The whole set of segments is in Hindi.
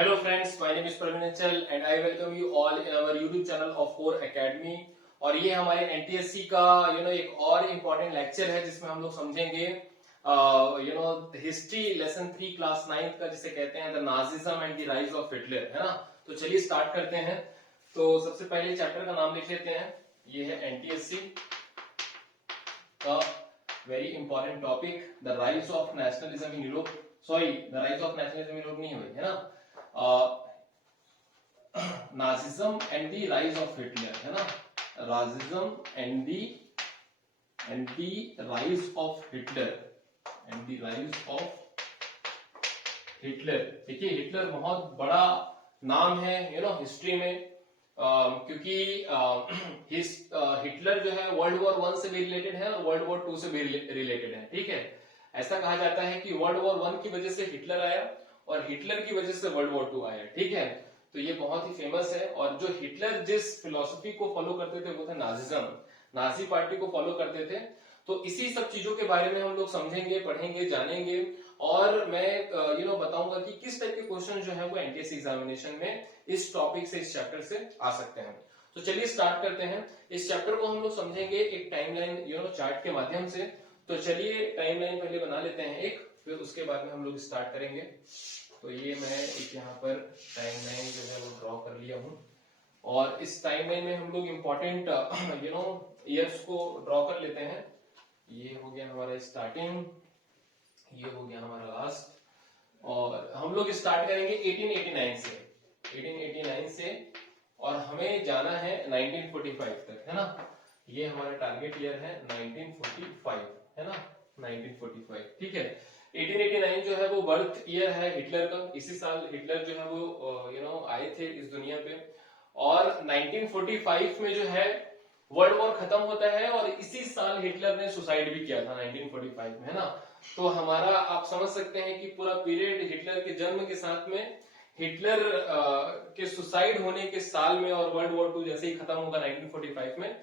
Hello friends, my name is Praveen Anchal and I welcome you all in our YouTube channel of Core Academy। और ये हमारे एनटीएससी का एक और इम्पोर्टेंट लेक्चर है जिसमें हम लोग समझेंगे हिस्ट्री लेसन 3 क्लास 9 का जिसे कहते हैं the Nazism and the rise of Hitler, है ना। तो चलिए स्टार्ट करते हैं। तो सबसे पहले चैप्टर का नाम लिख लेते हैं। ये है एनटीएससी का very important topic, the rise of nationalism in Europe. Sorry, the rise of nationalism in Europe नहीं हुई, है ना। Nazism and the rise of Hitler, है ना। Nazism and the rise of Hitler देखिए, हिटलर बहुत बड़ा नाम है हिस्ट्री में, क्योंकि हिटलर जो है वर्ल्ड वॉर 1 से भी रिलेटेड है और वर्ल्ड वॉर 2 से भी रिलेटेड है। ठीक है, ऐसा कहा जाता है कि वर्ल्ड वॉर 1 की वजह से हिटलर आया और हिटलर की वजह से वर्ल्ड वॉर 2 आया। ठीक है, तो ये बहुत ही फेमस है। और जो हिटलर जिस फिलॉसफी को फॉलो करते थे वो था नाजिज्म, नाजी पार्टी को फॉलो करते थे। तो इसी सब चीजों के बारे में हम लोग समझेंगे, पढ़ेंगे, जानेंगे और मैं बताऊंगा कि किस टाइप के क्वेश्चन जो है वो एनटीएससी एग्जामिनेशन में इस टॉपिक से, इस चैप्टर से आ सकते हैं। तो चलिए स्टार्ट करते हैं। इस चैप्टर को हम लोग समझेंगे एक टाइमलाइन चार्ट के माध्यम से। तो चलिए टाइमलाइन पहले बना लेते हैं एक, फिर उसके बाद में हम लोग स्टार्ट करेंगे। तो ये मैं एक यहाँ पर टाइमलाइन जो है वो ड्रॉ कर लिया हूँ और इस टाइमलाइन में हम लोग इम्पोर्टेंट ईयर्स को ड्रॉ कर लेते हैं। ये हो गया हमारा स्टार्टिंग, ये हो गया हमारा लास्ट, और हम लोग स्टार्ट करेंगे 1889 से और हमें जाना है 1945 तक, है ना। ये हमारा टारगेट ईयर है 1945, है ना, 1945। ठीक है, 1889 जो है वो बर्थ ईयर है हिटलर का। इसी साल हिटलर जो है वो आए थे इस दुनिया पे। और 1945 में जो है वर्ल्ड वॉर खत्म होता है और इसी साल हिटलर ने सुसाइड भी किया था 1945 में, है ना। तो हमारा आप समझ सकते हैं कि पूरा पीरियड हिटलर के जन्म के साथ में, हिटलर के सुसाइड होने के साल में और वर्ल्ड वॉर 2 जैसे ही खत्म होगा 1945 में,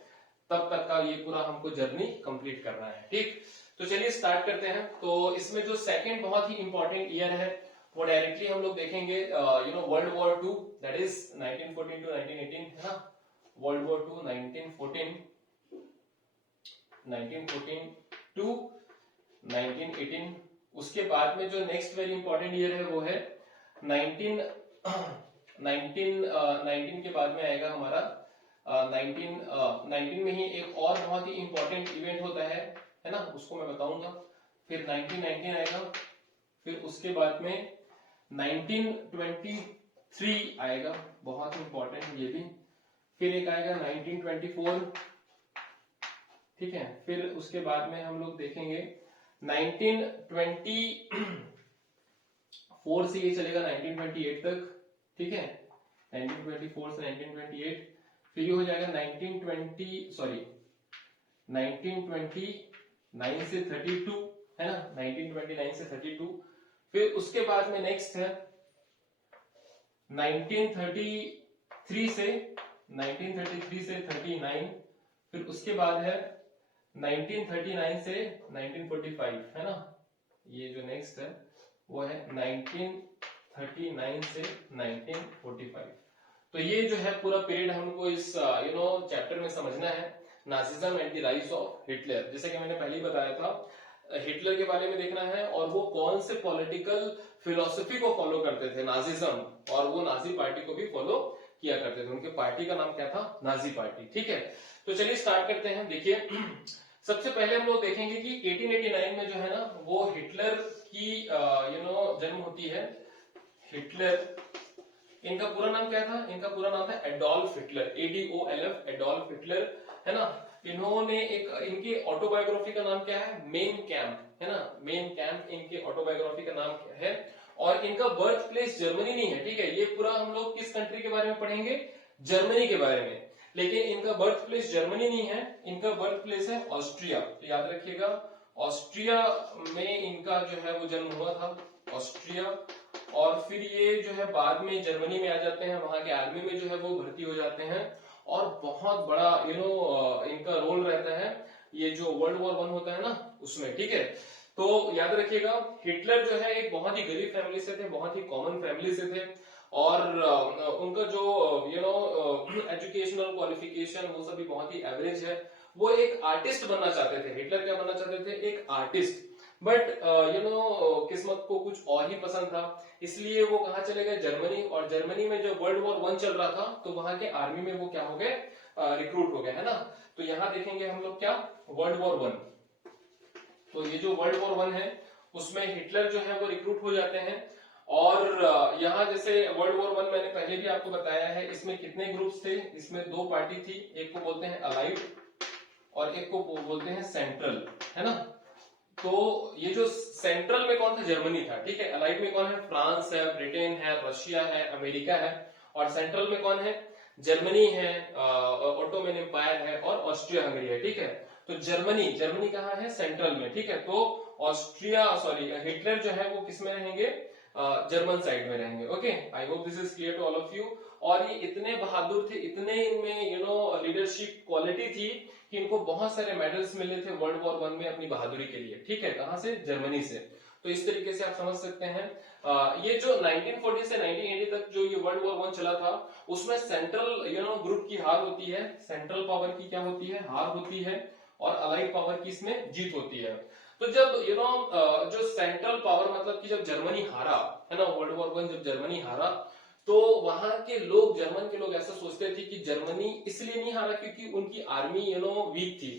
तब तक का ये पूरा हमको जर्नी कंप्लीट करना है। ठीक, तो चलिए स्टार्ट करते हैं। तो इसमें जो सेकंड बहुत ही इंपॉर्टेंट ईयर है वो डायरेक्टली हम लोग देखेंगे world war 2, that is 1914 to 1918, है ना। World war 2 1914 to 1918। उसके बाद में जो नेक्स्ट वेरी इंपॉर्टेंट ईयर है वो है 19 के बाद में आएगा हमारा 19 में ही एक और बहुत ही इंपॉर्टेंट इवेंट होता है ना, उसको मैं बताऊंगा। फिर 1919 आएगा, फिर उसके बाद में 1923 आएगा, बहुत इंपॉर्टेंट ये भी। फिर एक आएगा 1924, ठीक है। फिर उसके बाद में हम लोग देखेंगे 1924 से ये चलेगा 1928 तक, ठीक है। 1924 से 1928, फिर ये हो जाएगा 1929 से 32, है ना, 1929 से 32। फिर उसके बाद में नेक्स्ट है 1933 से 39, फिर उसके बाद है 1939 से 1945, है ना। ये जो नेक्स्ट है वो है 1939 से 1945। तो ये जो है पूरा पीरियड हमको इस चैप्टर में समझना है, Nazism and the rise of Hitler. जैसे कि मैंने पहले ही बताया था, हिटलर के बारे में देखना है और वो कौन से पॉलिटिकल फिलोसफी को फॉलो करते थे, नाजिज्म, और वो नाजी पार्टी को भी फॉलो किया करते थे। उनके पार्टी का नाम क्या था, नाजी पार्टी। ठीक है, तो चलिए स्टार्ट करते हैं। देखिए, सबसे पहले हम लोग देखेंगे कि 1889 में जो है ना वो हिटलर की जन्म होती है। हिटलर, इनका पूरा नाम क्या था? इनका पूरा नाम था Adolf Hitler, ADOLF, Adolf Hitler, है ना। इन्होंने इनकी ऑटोबायोग्राफी का नाम क्या है? मेन कैंप, है ना, मेन कैंप इनकी ऑटोबायोग्राफी का नाम क्या है। और इनका बर्थ प्लेस जर्मनी नहीं है, ठीक है। ये पूरा हम लोग किस कंट्री के बारे में पढ़ेंगे? जर्मनी के बारे में। लेकिन इनका बर्थ प्लेस जर्मनी नहीं है, इनका बर्थ प्लेस है ऑस्ट्रिया। तो याद रखिएगा, ऑस्ट्रिया में इनका जो है वो जन्म हुआ था, ऑस्ट्रिया। और फिर ये जो है बाद में जर्मनी में आ जाते हैं, वहां के आर्मी में जो है वो भर्ती हो जाते हैं और बहुत बड़ा इनका रोल रहता है ये जो वर्ल्ड वॉर 1 होता है ना उसमें, ठीक है। तो याद रखिएगा, हिटलर जो है एक बहुत ही गरीब फैमिली से थे, बहुत ही कॉमन फैमिली से थे। और उनका जो एजुकेशनल क्वालिफिकेशन वो सभी बहुत ही एवरेज है। वो एक आर्टिस्ट बनना चाहते थे, हिटलर क्या बनना चाहते थे, एक आर्टिस्ट। बट किस्मत को कुछ और ही पसंद था, इसलिए वो कहाँ चले गए, जर्मनी। और जर्मनी में जो वर्ल्ड वॉर 1 चल रहा था तो वहां के आर्मी में वो क्या हो गए, रिक्रूट हो गए, है ना। तो यहाँ देखेंगे हम लोग क्या, वर्ल्ड वॉर 1। तो ये जो वर्ल्ड वॉर 1 है उसमें हिटलर जो है वो रिक्रूट हो जाते हैं। और यहाँ जैसे वर्ल्ड वॉर 1 मैंने पहले भी आपको बताया है, इसमें कितने ग्रुप्स थे, इसमें 2 पार्टी थी, एक को बोलते हैं अलाइड और एक को बोलते हैं सेंट्रल, है ना। तो ये जो सेंट्रल में कौन था, जर्मनी था, ठीक है। अलाइड में कौन है, फ्रांस है, ब्रिटेन है, रशिया है, अमेरिका है। और सेंट्रल में कौन है, जर्मनी है, ऑटोमन एम्पायर है और ऑस्ट्रिया हंगरी है, ठीक है। तो जर्मनी, जर्मनी कहाँ है, सेंट्रल में, ठीक है। तो ऑस्ट्रिया सॉरी हिटलर जो है वो किस में रहेंगे, जर्मन साइड में रहेंगे। Okay, I hope this is clear to all of you. और ये इतने बहादुर थे, इतने इनमें लीडरशिप क्वालिटी थी कि इनको बहुत सारे मेडल्स मिले थे वर्ल्ड वॉर 1 में अपनी बहादुरी के लिए, ठीक है। कहां से, जर्मनी से। तो इस तरीके से आप समझ सकते हैं। ये जो 1940 से 1980 तक जो ये वर्ल्ड वॉर 1 चला था उसमें सेंट्रल ग्रुप की हार होती है, सेंट्रल पावर की क्या होती है, हार होती है, और अलाइड पावर की इसमें जीत होती है। तो जब जो सेंट्रल पावर मतलब कि जब जर्मनी हारा, है ना, वर्ल्ड वॉर 1 जब जर्मनी हारा तो वहां के लोग, जर्मन के लोग ऐसा सोचते थे कि जर्मनी इसलिए नहीं हारा क्योंकि उनकी आर्मी वीक थी,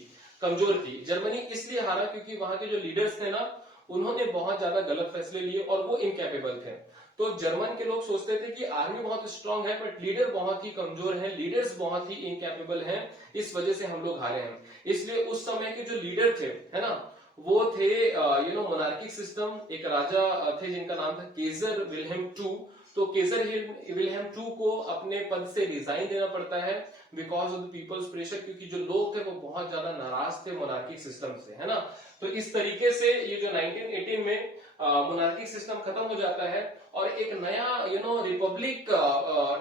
कमजोर थी। जर्मनी इसलिए हारा क्योंकि वहां के जो लीडर्स थे ना उन्होंने बहुत ज्यादा गलत फैसले लिए और वो इनकैपेबल थे। तो जर्मन के लोग सोचते थे कि आर्मी बहुत स्ट्रांग है बट लीडर बहुत ही कमजोर है, लीडर्स बहुत ही इनकैपेबल हैं, इस वजह से हम लोग हारे हैं। इसलिए उस समय के जो लीडर थे, है ना, वो थे मोनार्किक सिस्टम। एक राजा थे जिनका नाम था केजर विल्हेम टू। तो केजर विल्हेम टू को अपने पद से रिजाइन देना पड़ता है because of the people's pressure, क्योंकि जो लोग थे वो बहुत ज्यादा नाराज थे मोनार्किक सिस्टम से, है ना। तो इस तरीके से ये जो 1918 में मोनार्किक सिस्टम खत्म हो जाता है और एक नया Republic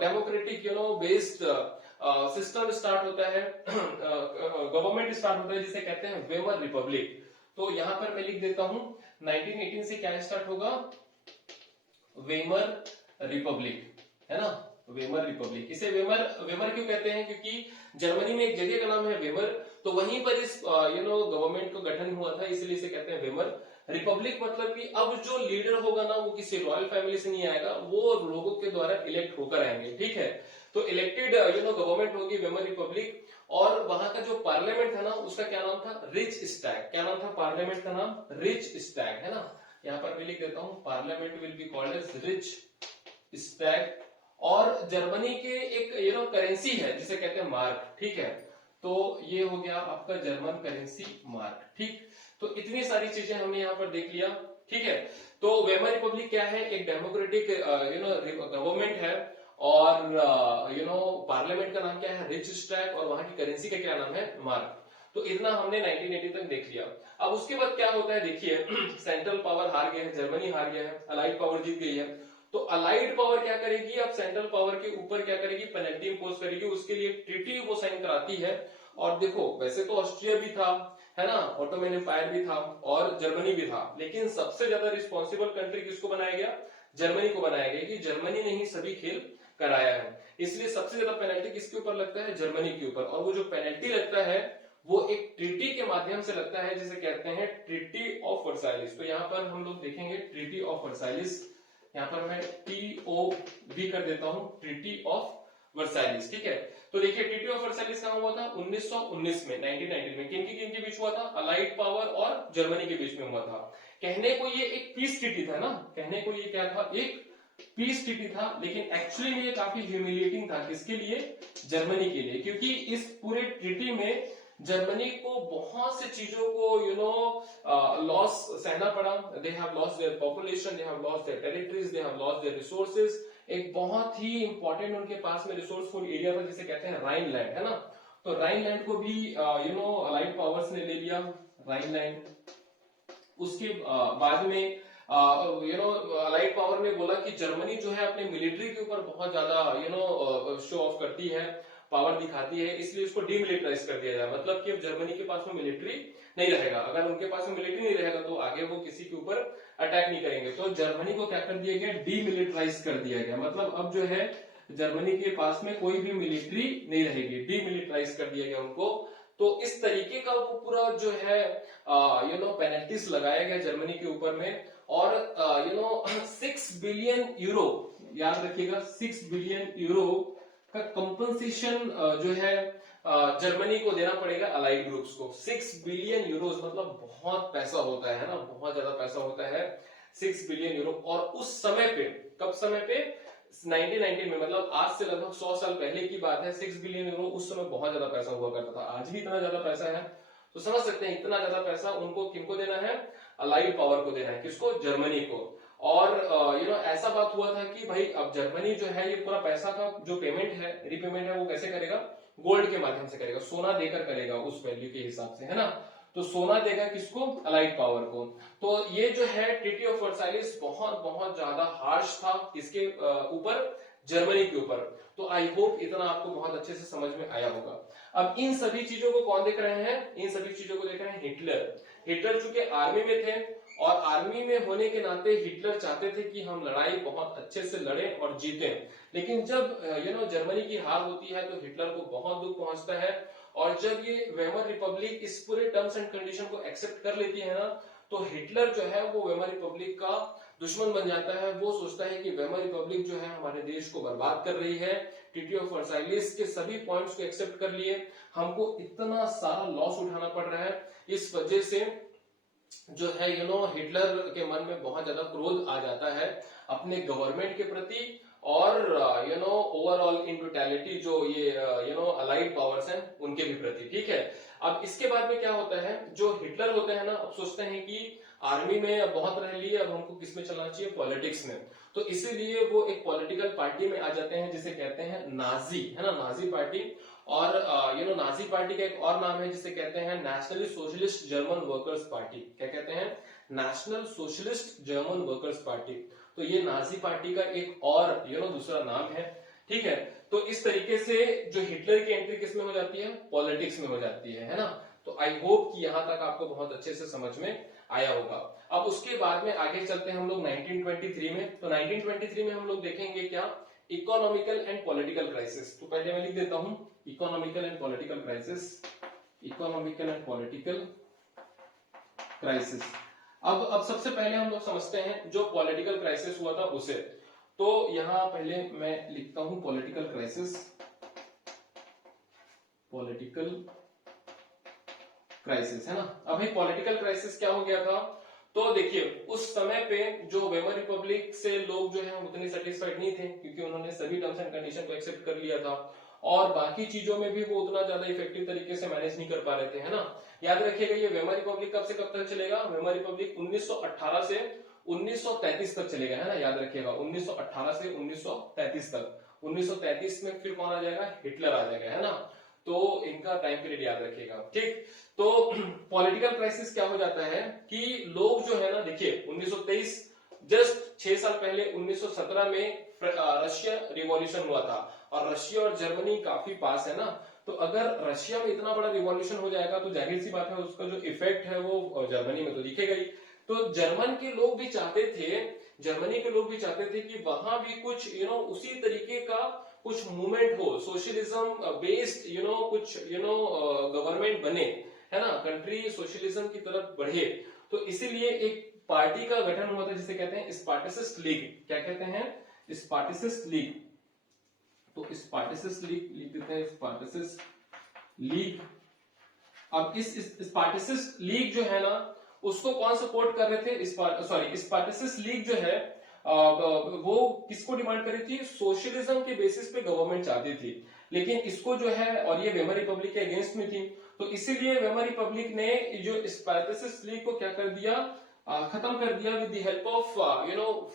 democratic based system start होता है, गवर्नमेंट स्टार्ट होता है जिसे कहते हैं वेमर रिपब्लिक। तो यहां पर मैं लिख देता हूं 1918 से क्या स्टार्ट होगा, वेमर रिपब्लिक, है ना, वेमर रिपब्लिक। इसे वेमर वेमर क्यों कहते हैं, क्योंकि जर्मनी में एक जगह का नाम है वेमर, तो वहीं पर इस गवर्नमेंट का गठन हुआ था, इसलिए इसे कहते हैं वेमर रिपब्लिक। मतलब कि अब जो लीडर होगा ना वो किसी रॉयल फैमिली से नहीं आएगा, वो लोगों के द्वारा इलेक्ट होकर आएंगे, ठीक है। तो इलेक्टेड गवर्नमेंट होगी वेमर रिपब्लिक। और वहां का जो पार्लियामेंट था ना उसका क्या नाम था, रिच स्टैग। क्या नाम था पार्लियामेंट का नाम, रिच स्टैग, है ना। यहाँ पर मैं लिख देता हूं parliament will be called as Reichstag. और जर्मनी के एक करेंसी है जिसे कहते हैं मार्क, ठीक है। तो ये हो गया आपका जर्मन करेंसी मार्क, ठीक। तो इतनी सारी चीजें हमने यहाँ पर देख लिया, ठीक है। तो वेमर रिपब्लिक क्या है, एक डेमोक्रेटिक गवर्नमेंट है। और पार्लियामेंट का नाम क्या है, रिच स्टैग, और वहां की करेंसी का क्या नाम है, मार्क। तो इतना हमने 1980 तक देख लिया। अब उसके बाद क्या होता है देखिए, सेंट्रल पावर हार गया है, जर्मनी हार गया है, अलाइड पावर जीत गई है। तो अलाइड पावर क्या करेगी, अब सेंट्रल पावर के ऊपर क्या करेगी, पेनल्टी इंपोज करेगी, उसके लिए ट्रीटी वो साइन कराती है। और देखो वैसे तो ऑस्ट्रिया भी था, है ना, ऑटोमन एम्पायर भी था और जर्मनी भी था, लेकिन सबसे ज्यादा रिस्पॉन्सिबल कंट्री किसको बनाया गया, जर्मनी को बनाया गया, कि जर्मनी ने ही सभी खेल कराया है। इसलिए सबसे ज्यादा पेनल्टी किसके ऊपर लगता है, जर्मनी के ऊपर। और वो जो पेनल्टी लगता है वो एक ट्रीटी के माध्यम से लगता है जिसे कहते हैं ट्रीटी ऑफ वर्साइलिस। तो यहाँ पर हम लोग देखेंगे ट्रीटी ऑफ वर्साइलिस, यहाँ पर मैं TOV कर देता हूं, ट्रीटी ऑफ वर्साइलिस, ठीक है। तो देखिए ट्रीटी ऑफ वर्साइलिस कहां हुआ था, 1919 में, 1919 में। किन के बीच हुआ था, अलाइड पावर और जर्मनी के बीच में हुआ था। कहने को ये एक पीस ट्रीटी था ना, कहने को ये क्या था, एक पीस ट्रीटी था, लेकिन एक्चुअली में ये काफी ह्यूमिलिएटिंग था, किसके लिए, जर्मनी के लिए। क्योंकि इस पूरे ट्रीटी में जर्मनी को बहुत से चीजों को लॉस सहना पड़ा। They have lost their population, they have lost their territories, they have lost their resources. एक बहुत ही इंपॉर्टेंट उनके पास में रिसोर्सफुल एरिया था जिसे कहते हैं राइनलैंड, है ना। तो राइनलैंड को भी अलाइड पावर्स ने ले लिया, राइनलैंड। उसके बाद में अलाइड पावर ने बोला कि जर्मनी जो है अपने मिलिट्री के ऊपर बहुत ज्यादा शो ऑफ करती है, पावर दिखाती है, इसलिए उसको डीमिलिटराइज कर दिया जाए। मतलब कि अब जर्मनी के पास में मिलिट्री नहीं रहेगा। अगर उनके पास में मिलिट्री नहीं रहेगा तो आगे वो किसी के ऊपर अटैक नहीं करेंगे। तो जर्मनी को क्या कर दिया गया, डीमिलिटराइज कर दिया गया। मतलब अब जो है जर्मनी के पास में कोई भी मिलिट्री नहीं रहेगी, डीमिलिटराइज कर दिया गया उनको। तो इस तरीके का वो पूरा जो है पेनल्टीज लगाया गया जर्मनी के ऊपर में। और 6 बिलियन यूरो, याद रखिएगा 6 बिलियन यूरो का कंपनसेशन जो है जर्मनी को देना पड़ेगा अलाइड ग्रुप्स को। 6 बिलियन यूरोस मतलब बहुत पैसा होता है ना, बहुत ज्यादा पैसा होता है 6 बिलियन यूरो। और उस समय पे, कब समय पे, 1919 में, मतलब आज से लगभग 100 साल पहले की बात है। 6 बिलियन यूरो उस समय बहुत ज्यादा पैसा हुआ करता था। आज भी इतना ज्यादा पैसा है, तो समझ सकते हैं इतना ज्यादा पैसा उनको किनको देना है, अलाइड पावर को देना है। किसको, जर्मनी को। और ऐसा बात हुआ था कि भाई अब जर्मनी जो है ये पूरा पैसा का जो पेमेंट है, रीपेमेंट है, वो कैसे करेगा, गोल्ड के माध्यम से करेगा, सोना देकर करेगा उस वैल्यू के हिसाब से, है ना। तो सोना देगा किसको, अलाइड पावर को। तो ये जो है ट्रीटी ऑफ वर्साइलिस बहुत बहुत ज्यादा हार्श था इसके ऊपर, जर्मनी के ऊपर। तो आई होप इतना आपको बहुत अच्छे से समझ में आया होगा। अब इन सभी चीजों को कौन देख रहे हैं, इन सभी चीजों को देख रहे हैं हिटलर। हिटलर चूंकि आर्मी में थे, और आर्मी में होने के नाते हिटलर चाहते थे कि हम लड़ाई बहुत अच्छे से लड़े और जीते। लेकिन जब जर्मनी की हार होती है तो हिटलर को बहुत दुख पहुंचता है। और जब ये वेमर रिपब्लिक इस पूरे टर्म्स एंड कंडीशन को एक्सेप्ट कर लेती है ना, तो हिटलर जो है वो वेमर रिपब्लिक का दुश्मन बन जाता है। वो सोचता है कि वेमर रिपब्लिक जो है हमारे देश को बर्बाद कर रही है, ट्रीटी ऑफ वर्साइलिस के सभी पॉइंट्स को एक्सेप्ट कर लिए, हमको इतना सारा लॉस उठाना पड़ रहा है। इस वजह से जो है हिटलर के मन में बहुत ज्यादा क्रोध आ जाता है अपने गवर्नमेंट के प्रति, और ओवरऑल इन टोटलिटी जो ये अलाइड पावर्स हैं उनके भी प्रति। ठीक है, अब इसके बाद में क्या होता है, जो हिटलर होते हैं ना, अब सोचते हैं कि आर्मी में बहुत रह लिए, अब हमको किस में चलना चाहिए, पॉलिटिक्स में। तो इसीलिए वो एक पॉलिटिकल पार्टी में आ जाते हैं जिसे कहते हैं नाजी, है ना, नाजी पार्टी। और नाजी पार्टी का एक और नाम है जिसे कहते हैं nationally socialist German workers party. क्या कहते हैं, national socialist German workers party. तो ये नाजी पार्टी का एक और दूसरा नाम है। ठीक है, तो इस तरीके से जो हिटलर की एंट्री किस में हो जाती है, पॉलिटिक्स में हो जाती है ना। तो आई होप कि यहां तक आपको बहुत अच्छे से समझ में आया होगा। अब उसके बाद में आगे चलते हैं हम लोग 1923 में। तो 1923 में हम लोग देखेंगे क्या, इकोनॉमिकल एंड पॉलिटिकल क्राइसिस। तो पहले मैं लिख देता हूं economical and political crisis, economical and political crisis. अब सबसे पहले हम लोग समझते हैं जो पॉलिटिकल क्राइसिस हुआ था उसे। तो यहां पहले मैं लिखता हूं पॉलिटिकल क्राइसिस, पॉलिटिकल क्राइसिस, है ना। अब भाई पॉलिटिकल क्राइसिस क्या हो गया था, तो देखिए उस समय पे जो वेमर रिपब्लिक से लोग जो है उतने सेटिस्फाइड नहीं थे, क्योंकि उन्होंने सभी टर्म्स एंड कंडीशन को एक्सेप्ट कर लिया था, और बाकी चीजों में भी वो उतना ज्यादा इफेक्टिव तरीके से मैनेज नहीं कर पा रहे थे, है ना। याद रखिएगा ये वेमर रिपब्लिक कब से कब तक चलेगा, वेमर रिपब्लिक 1918 से 1933 तक चलेगा, है ना। याद रखिएगा 1918 से 1933 तक। 1933 में फिर कौन आ जाएगा, हिटलर आ जाएगा, है ना। तो इनका टाइम पीरियड याद रखिएगा। ठीक, तो पॉलिटिकल क्राइसिस क्या हो जाता है कि लोग जो है ना, देखिए 1923 जस्ट 6 साल पहले 1917 में रशिया रिवॉल्यूशन हुआ था, और रशिया और जर्मनी काफी पास है ना। तो अगर रशिया में इतना बड़ा रिवॉल्यूशन हो जाएगा तो जाहिर सी बात है उसका जो इफेक्ट है वो जर्मनी में तो दिखेगा ही। तो जर्मन के लोग भी चाहते थे, जर्मनी के लोग भी चाहते थे कि वहां भी कुछ उसी तरीके का कुछ मूवमेंट हो, सोशलिज्म बेस्ड कुछ गवर्नमेंट बने, है ना, कंट्री सोशलिज्म की तरफ बढ़े। तो इसीलिए एक पार्टी का गठन हुआ था जिसे कहते हैं स्पार्टिसिस्ट लीग। क्या कहते हैं, स्पार्टिसिस्ट लीग। तो स्पार्टिसिस्ट लीग लिख देते हैं, स्पार्टिसिस्ट लीग। अब इस स्पार्टिसिस्ट लीग जो है ना, उसको कौन सपोर्ट कर रहे थे, स्पार्टिसिस्ट लीग जो है वो किसको डिमांड करी थी, सोशलिज्म के बेसिस पे गवर्नमेंट चाहती थी, लेकिन इसको जो है, और ये वेमर रिपब्लिक के अगेंस्ट में थी। तो इसीलिए वेमर रिपब्लिक ने जो स्पार्टिसिस्ट लीग को क्या कर दिया, खत्म कर दिया with the help of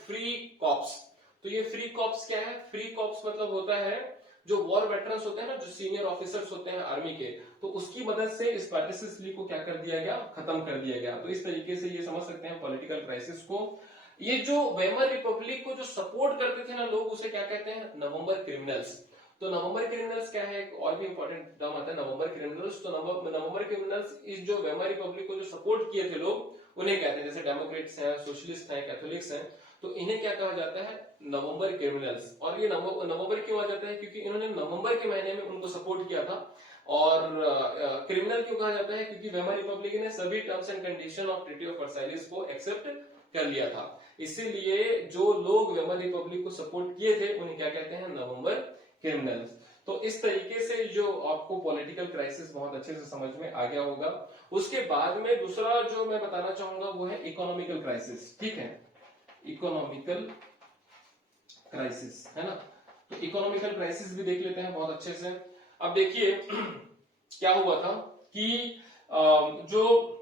free corps. तो ये फ्री कॉप्स क्या है, फ्री कॉप्स मतलब होता है जो वॉर वेटरन्स होते हैं ना, जो सीनियर ऑफिसर्स होते हैं आर्मी के, तो उसकी मदद से स्पार्टिसिस्ट लीग को क्या कर दिया गया, खत्म कर दिया गया। तो इस तरीके से ये समझ सकते हैं पॉलिटिकल क्राइसिस को। ये जो वेमर रिपब्लिक को जो सपोर्ट करते थे ना लोग, उसे क्या कहते हैं, नवंबर क्रिमिनल्स। तो नवंबर क्रिमिनल्स क्या है, एक और भी इंपॉर्टेंट टर्म आता है नवंबर क्रिमिनल्स। तो नवंबर क्रिमिनल्स इस जो वेमर रिपब्लिक को जो सपोर्ट किए थे लोग, उन्हें कहते हैं, जैसे डेमोक्रेट्स हैं, सोशलिस्ट हैं, कैथोलिक्स हैं, तो इन्हें क्या कहा जाता है, नवंबर क्रिमिनल्स। और ये नवंबर क्यों आ जाता है, क्योंकि इन्होंने नवंबर के महीने में उनको सपोर्ट किया था। और क्रिमिनल क्यों कहा जाता है, क्योंकि वेमर रिपब्लिक ने सभी terms and condition of treaty of Versailles को एक्सेप्ट कर लिया था। इसीलिए जो लोग वेमर रिपब्लिक को सपोर्ट किए थे उन्हें क्या कहते हैं, नवंबर क्रिमिनल्स। तो इस तरीके से जो आपको पॉलिटिकल क्राइसिस बहुत अच्छे से समझ में आ गया होगा। उसके बाद में दूसरा जो मैं बताना चाहूंगा वो है इकोनॉमिकल क्राइसिस। ठीक है, इकोनॉमिकल क्राइसिस, है ना। तो इकोनॉमिकल क्राइसिस भी देख लेते हैं बहुत अच्छे से। अब देखिए क्या हुआ था कि जो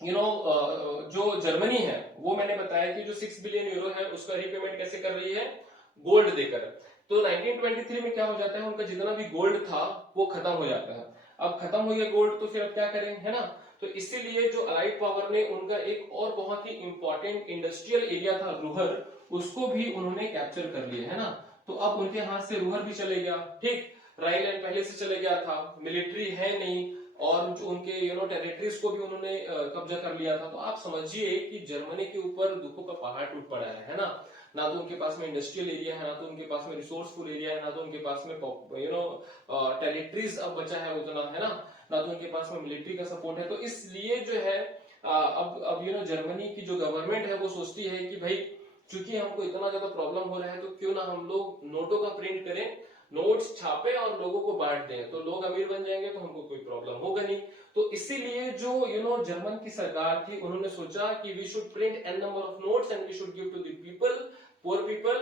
जो जर्मनी है वो मैंने बताया कि जो 6 बिलियन यूरो है उसका रीपेमेंट कैसे कर रही है, गोल्ड देकर। तो 1923 में क्या हो जाता है, उनका जितना भी गोल्ड था वो खत्म हो जाता है। अब खत्म हो गया गोल्ड, तो फिर अब क्या करें, है ना। तो इसीलिए जो अलाइड पावर ने उनका एक और बहुत ही इंपॉर्टेंट इंडस्ट्रियल एरिया था रूहर, उसको भी उन्होंने कैप्चर कर लिया, है ना। तो अब उनके हाथ से रूहर भी चले गया। ठीक, राइलैंड पहले से चले गया था, मिलिट्री है नहीं, और जो उनके टेरिटरीज को भी उन्होंने कब्जा कर लिया था। तो आप समझिए कि जर्मनी के ऊपर दुखों का पहाड़ टूट पड़ा है ना। ना तो उनके पास में इंडस्ट्रियल एरिया है, ना तो उनके पास में रिसोर्सफुल एरिया है, ना तो उनके पास में टेरिटरीज अब बचा है उतना, है ना तो उनके पास में मिलिट्री का सपोर्ट है। तो इसलिए जो है अब जर्मनी की जो गवर्नमेंट है वो सोचती है कि भाई चूंकि हमको इतना ज्यादा प्रॉब्लम हो रहा है तो क्यों ना हम लोग नोटों का प्रिंट करें, नोट्स छापे और लोगों को बांट दें, तो लोग अमीर बन जाएंगे तो हमको कोई प्रॉब्लम होगा नहीं। तो इसीलिए जो जर्मन की सरकार थी उन्होंने सोचा कि we should print an number of notes and we should give to the people, poor people,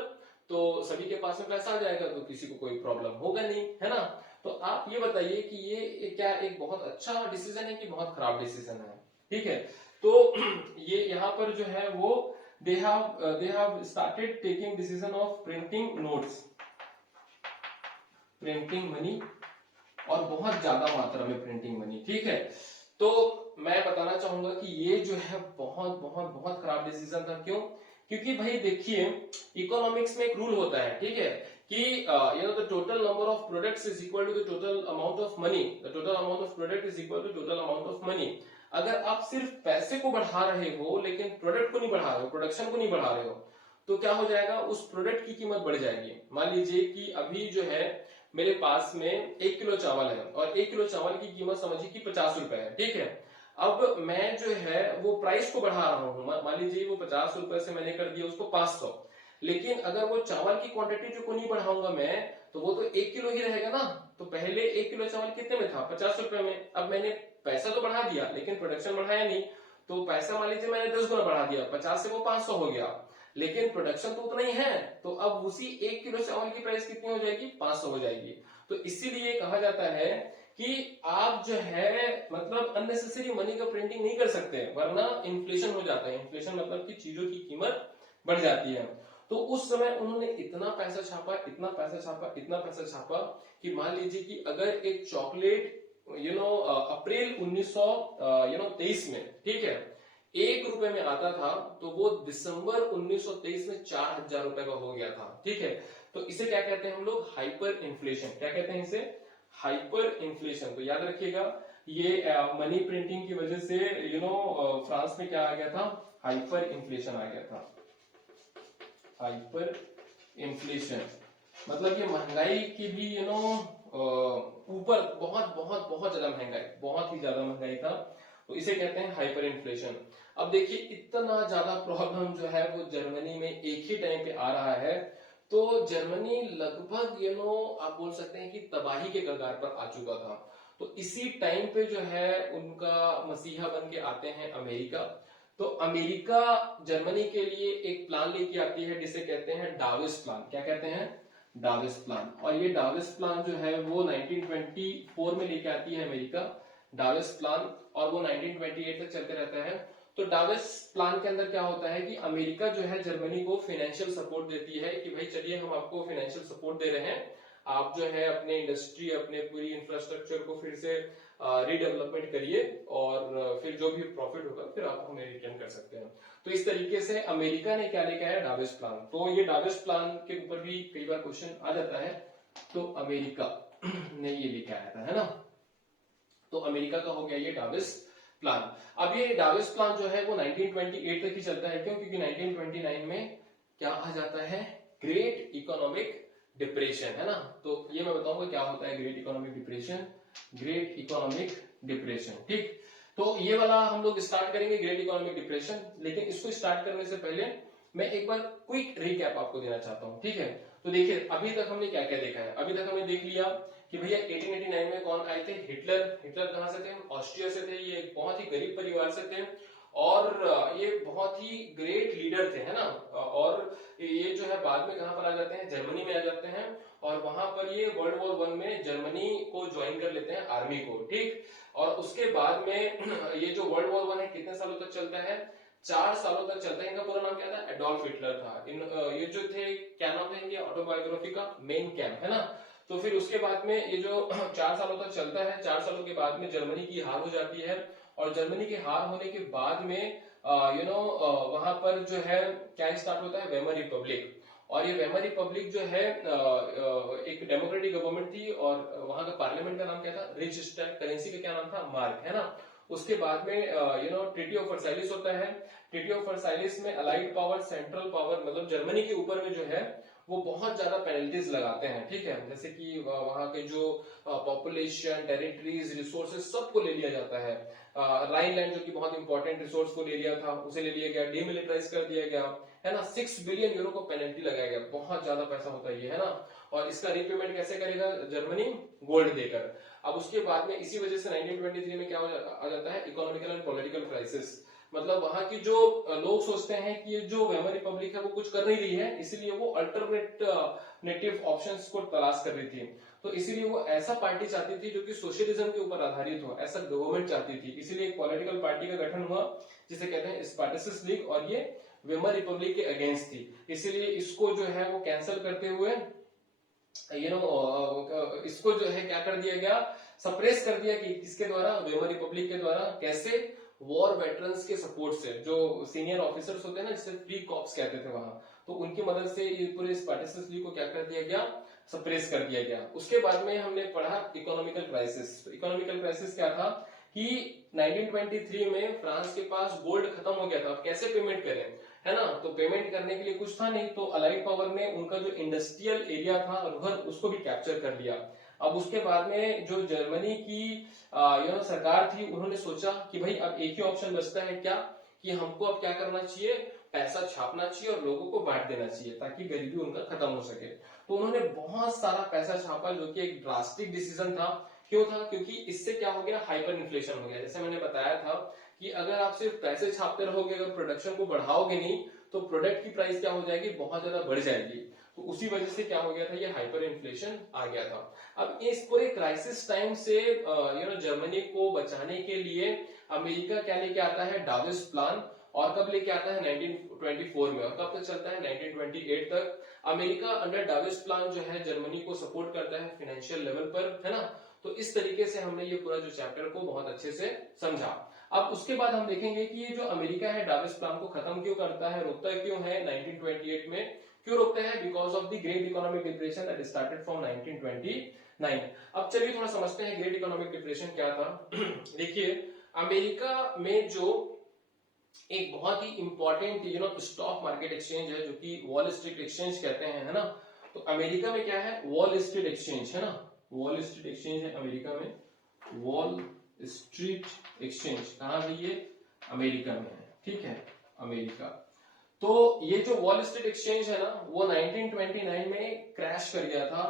तो सभी के पास में पैसा आ जाएगा तो किसी को कोई प्रॉब्लम होगा नहीं, है ना। तो आप ये बताइए कि ये क्या एक बहुत अच्छा डिसीजन है कि बहुत खराब डिसीजन है। ठीक है, तो ये यहाँ पर जो है वो they have started taking decision of printing notes, printing money, और बहुत ज्यादा मात्रा में प्रिंटिंग मनी। ठीक है, तो मैं बताना चाहूंगा कि ये जो है बहुत बहुत बहुत खराब डिसीजन था। क्यों, क्योंकि भाई देखिए इकोनॉमिक्स में एक रूल होता है, ठीक है, कि the total number of products is equal to the total amount of money, the total amount of product is equal to total amount of money. अगर आप सिर्फ पैसे को बढ़ा रहे हो लेकिन प्रोडक्ट को नहीं बढ़ा रहे हो, प्रोडक्शन को नहीं बढ़ा रहे हो, तो क्या हो जाएगा, उस प्रोडक्ट की कीमत बढ़ जाएगी। मान लीजिए कि अभी जो है मेरे पास में 1 किलो चावल है और 1 किलो चावल की कीमत समझिए कि 50 रुपए है। ठीक है, अब मैं जो है वो प्राइस को बढ़ा रहा हूँ, मान लीजिए वो 50 रुपए से मैंने कर दिया उसको 500, लेकिन अगर वो चावल की क्वांटिटी जो को नहीं बढ़ाऊंगा मैं, तो वो तो 1 किलो ही रहेगा ना। तो पहले 1 किलो चावल कितने में था, 50 रुपए में। अब मैंने पैसा तो बढ़ा दिया लेकिन प्रोडक्शन बढ़ाया नहीं, तो पैसा मान लीजिए मैंने 10 गुना बढ़ा दिया, 50 से वो 500 हो गया, लेकिन प्रोडक्शन तो उतना ही है। तो अब उसी 1 किलो चावल की प्राइस कितनी हो जाएगी, 500 हो जाएगी। तो इसीलिए कहा जाता है कि आप जो है मतलब अननेसेसरी मनी का प्रिंटिंग नहीं कर सकते, वरना इन्फ्लेशन हो जाता है। इन्फ्लेशन मतलब कि चीजों की कीमत बढ़ जाती है। तो उस समय उन्होंने इतना पैसा छापा, इतना पैसा छापा, इतना पैसा छापा कि मान लीजिए कि अगर एक चॉकलेट अप्रैल 1923 में, ठीक है, 1 रुपए में आता था, तो वो दिसंबर 1923 में 4000 रुपए का हो गया था। ठीक है, तो इसे क्या कहते हैं हम लोग, हाइपर इन्फ्लेशन। क्या कहते हैं इसे, हाइपर इन्फ्लेशन। तो याद रखिएगा ये मनी प्रिंटिंग की वजह से फ्रांस में क्या आ गया था, हाइपर इन्फ्लेशन आ गया था। हाइपर इन्फ्लेशन मतलब ये महंगाई की भी ऊपर बहुत बहुत बहुत ज्यादा महंगाई, बहुत ही ज्यादा महंगाई था, तो इसे कहते हैं हाइपर इन्फ्लेशन। अब देखिए इतना ज्यादा प्रॉब्लम जो है वो जर्मनी में एक ही टाइम पे आ रहा है, तो जर्मनी लगभग आप बोल सकते हैं कि तबाही के कगार पर आ चुका था। तो इसी टाइम पे जो है उनका मसीहा बन के आते हैं अमेरिका। तो अमेरिका जर्मनी के लिए एक प्लान लेके आती है जिसे कहते हैं डाविस प्लान। क्या कहते हैं, डाविस प्लान। और ये डाविस प्लान जो है वो 1924 में लेके आती है अमेरिका, डाविस प्लान, और वो 1928 तक चलते रहता है। तो डाविस प्लान के अंदर क्या होता है कि अमेरिका जो है जर्मनी को फाइनेंशियल सपोर्ट देती है कि भाई चलिए हम आपको फाइनेंशियल सपोर्ट दे रहे हैं, आप जो है अपने इंडस्ट्री, अपने पूरी इंफ्रास्ट्रक्चर को फिर से रीडेवलपमेंट करिए और फिर जो भी प्रॉफिट होगा फिर आप हमें रिटर्न कर सकते हैं। तो इस तरीके से अमेरिका ने क्या लेके आया, डाविस प्लान। तो ये डाविस प्लान के ऊपर भी कई बार क्वेश्चन आ जाता है, तो अमेरिका ने ये लेके आया था, है ना। तो अमेरिका का हो गया ये डाविस प्लान। अब ये डाविस प्लान जो है वो 1928 तक ही चलता है। क्यों? क्योंकि 1929 में क्या आ जाता है, ग्रेट इकोनॉमिक डिप्रेशन, है ना। तो ये मैं बताऊंगा क्या होता है great economic depression, great economic depression, ठीक। तो ये वाला हम लोग स्टार्ट करेंगे ग्रेट इकोनॉमिक डिप्रेशन, लेकिन इसको स्टार्ट करने से पहले मैं एक बार क्विक रिकैप आपको देना चाहता हूं, ठीक है। तो देखिए अभी तक हमने क्या क्या देखा है। अभी तक हमने देख लिया कि भैया 1889 में कौन आए थे, हिटलर। हिटलर कहां से थे, ऑस्ट्रिया से थे। ये बहुत ही गरीब परिवार से थे और ये बहुत ही ग्रेट लीडर थे, है ना। और ये जो है बाद में कहां पर आ जाते हैं, जर्मनी में आ जाते हैं और वहां पर ये वर्ल्ड वॉर 1 में जर्मनी को ज्वाइन कर लेते हैं, आर्मी को, ठीक। और उसके बाद में ये जो वर्ल्ड वॉर 1 है कितने सालों तक चलता है, 4 सालों तक चलता है। इनका पूरा नाम क्या था, एडोल्फ हिटलर था। ये जो थे, क्या नाम था इनके ऑटोबायोग्राफी का, मेन कैंप, है ना। तो फिर उसके बाद में ये जो 4 सालों तक चलता है, 4 सालों के बाद में जर्मनी की हार हो जाती है और जर्मनी के हार होने के बाद में वहां पर जो है क्या स्टार्ट होता है, वेमर रिपब्लिक। और ये वेमर रिपब्लिक जो है एक डेमोक्रेटिक गवर्नमेंट थी और वहां का पार्लियामेंट का नाम क्या था, रिच स्टैक, करेंसी का क्या नाम था, मार्क, है ना। उसके बाद में ट्रीटी ऑफ वर्साइलिस होता है। ट्रीटी ऑफ वर्साइलिस में अलाइड पावर, सेंट्रल पावर, मतलब जर्मनी के ऊपर में जो है वो बहुत ज्यादा पेनल्टीज लगाते हैं, ठीक है। जैसे कि वहां के जो पॉपुलेशन, टेरिटरीज, रिसोर्सेज सबको ले लिया जाता है। राइनलैंड जो कि बहुत इंपॉर्टेंट रिसोर्स को ले लिया था, उसे ले लिया गया, डीमिलिटराइज कर दिया गया, है ना। 6 बिलियन यूरो को पेनल्टी लगाया गया, बहुत ज्यादा पैसा होता है ये, है ना। और इसका रीपेमेंट कैसे करेगा जर्मनी, गोल्ड देकर। अब उसके बाद में इसी वजह से 1923 में क्या आ जाता है, इकोनॉमिकल एंड पॉलिटिकल क्राइसिस। मतलब वहां की जो लोग सोचते हैं कि ये जो वेमर रिपब्लिक है वो कुछ कर नहीं रही है, इसलिए वो अल्टरनेटिव ऑप्शंस को तलाश कर रही थी। तो इसीलिए वो ऐसा पार्टी चाहती थी जो कि सोशलिज्म के ऊपर आधारित हो, ऐसा गवर्नमेंट चाहती थी। इसीलिए एक पॉलिटिकल पार्टी का गठन हुआ जिसे कहते हैं स्पार्टसिस लीग, और ये वेमर रिपब्लिक के अगेंस्ट थी। इसीलिए इसको जो है वो कैंसिल करते हुए इसको जो है क्या कर दिया गया, सप्रेस कर दिया। कि किसके द्वारा, वेमर रिपब्लिक के द्वारा। कैसे, वॉर वेटरन्स के सपोर्ट से, जो सीनियर ऑफिसर्स होते हैं ना, जिसे फ्री कॉप्स कहते थे वहां, तो उनकी मदद से ये पूरे स्पार्टसिस लीग को क्या कर दिया गया, सप्रेस कर दिया गया। उसके बाद में हमने पढ़ा इकोनॉमिकल क्राइसिस। तो इकोनॉमिकल क्राइसिस क्या था कि 1923 में फ्रांस के पास गोल्ड खत्म हो गया था। अब कैसे पेमेंट करें, है ना। तो पेमेंट करने के लिए कुछ था नहीं, तो अलाइड पावर ने उनका जो इंडस्ट्रियल एरिया था रुहर, उसको भी कैप्चर कर लिया। अब उसके बाद में जो जर्मनी की सरकार थी, उन्होंने सोचा कि भाई अब एक ही ऑप्शन बचता है क्या, कि हमको अब क्या करना चाहिए, पैसा छापना चाहिए और लोगों को बांट देना चाहिए ताकि गरीबी उनका खत्म हो सके। तो उन्होंने बहुत सारा पैसा छापा, जो कि एक ड्रास्टिक डिसीजन था। क्यों था, क्योंकि इससे क्या हो गया, हाइपर इन्फ्लेशन हो गया। जैसे मैंने बताया था कि अगर आप सिर्फ पैसे छापते रहोगे, अगर प्रोडक्शन को बढ़ाओगे नहीं, तो प्रोडक्ट की प्राइस क्या हो जाएगी, बहुत ज्यादा बढ़ जाएगी। तो उसी वजह से क्या हो गया था, ये हाइपर इन्फ्लेशन आ गया था। अब इस पूरे क्राइसिस टाइम से जर्मनी को बचाने के लिए अमेरिका क्या लेके आता है, डाविस प्लान। और कब लेके आता है, 1924 में। और कब तक चलता है, 1928 तक। अमेरिका अंडर डाविस प्लान जो है जर्मनी को सपोर्ट करता है फाइनेंशियल लेवल पर, है ना। तो इस तरीके से हमने ये पूरा जो चैप्टर को बहुत अच्छे से समझा। अब उसके बाद हम देखेंगे कि ये जो अमेरिका है डाविस प्लान को खत्म क्यों करता है, रोकता क्यों है 1928 में, क्यों रोकता है, because of the great economic depression that started from 1929। अब चलिए थोड़ा समझते हैं ग्रेट इकोनॉमिक डिप्रेशन क्या था। देखिए अमेरिका में जो एक बहुत ही इंपॉर्टेंट स्टॉक मार्केट एक्सचेंज है, जो कि वॉल स्ट्रीट एक्सचेंज कहते हैं, है ना। तो अमेरिका में क्या है, वॉल स्ट्रीट एक्सचेंज, है ना। वॉल स्ट्रीट एक्सचेंज है अमेरिका में, वॉल स्ट्रीट एक्सचेंज कहां है, ये अमेरिका में है, ठीक है, अमेरिका। तो ये जो वॉल स्ट्रीट एक्सचेंज है ना, वो 1929 में क्रैश कर गया था।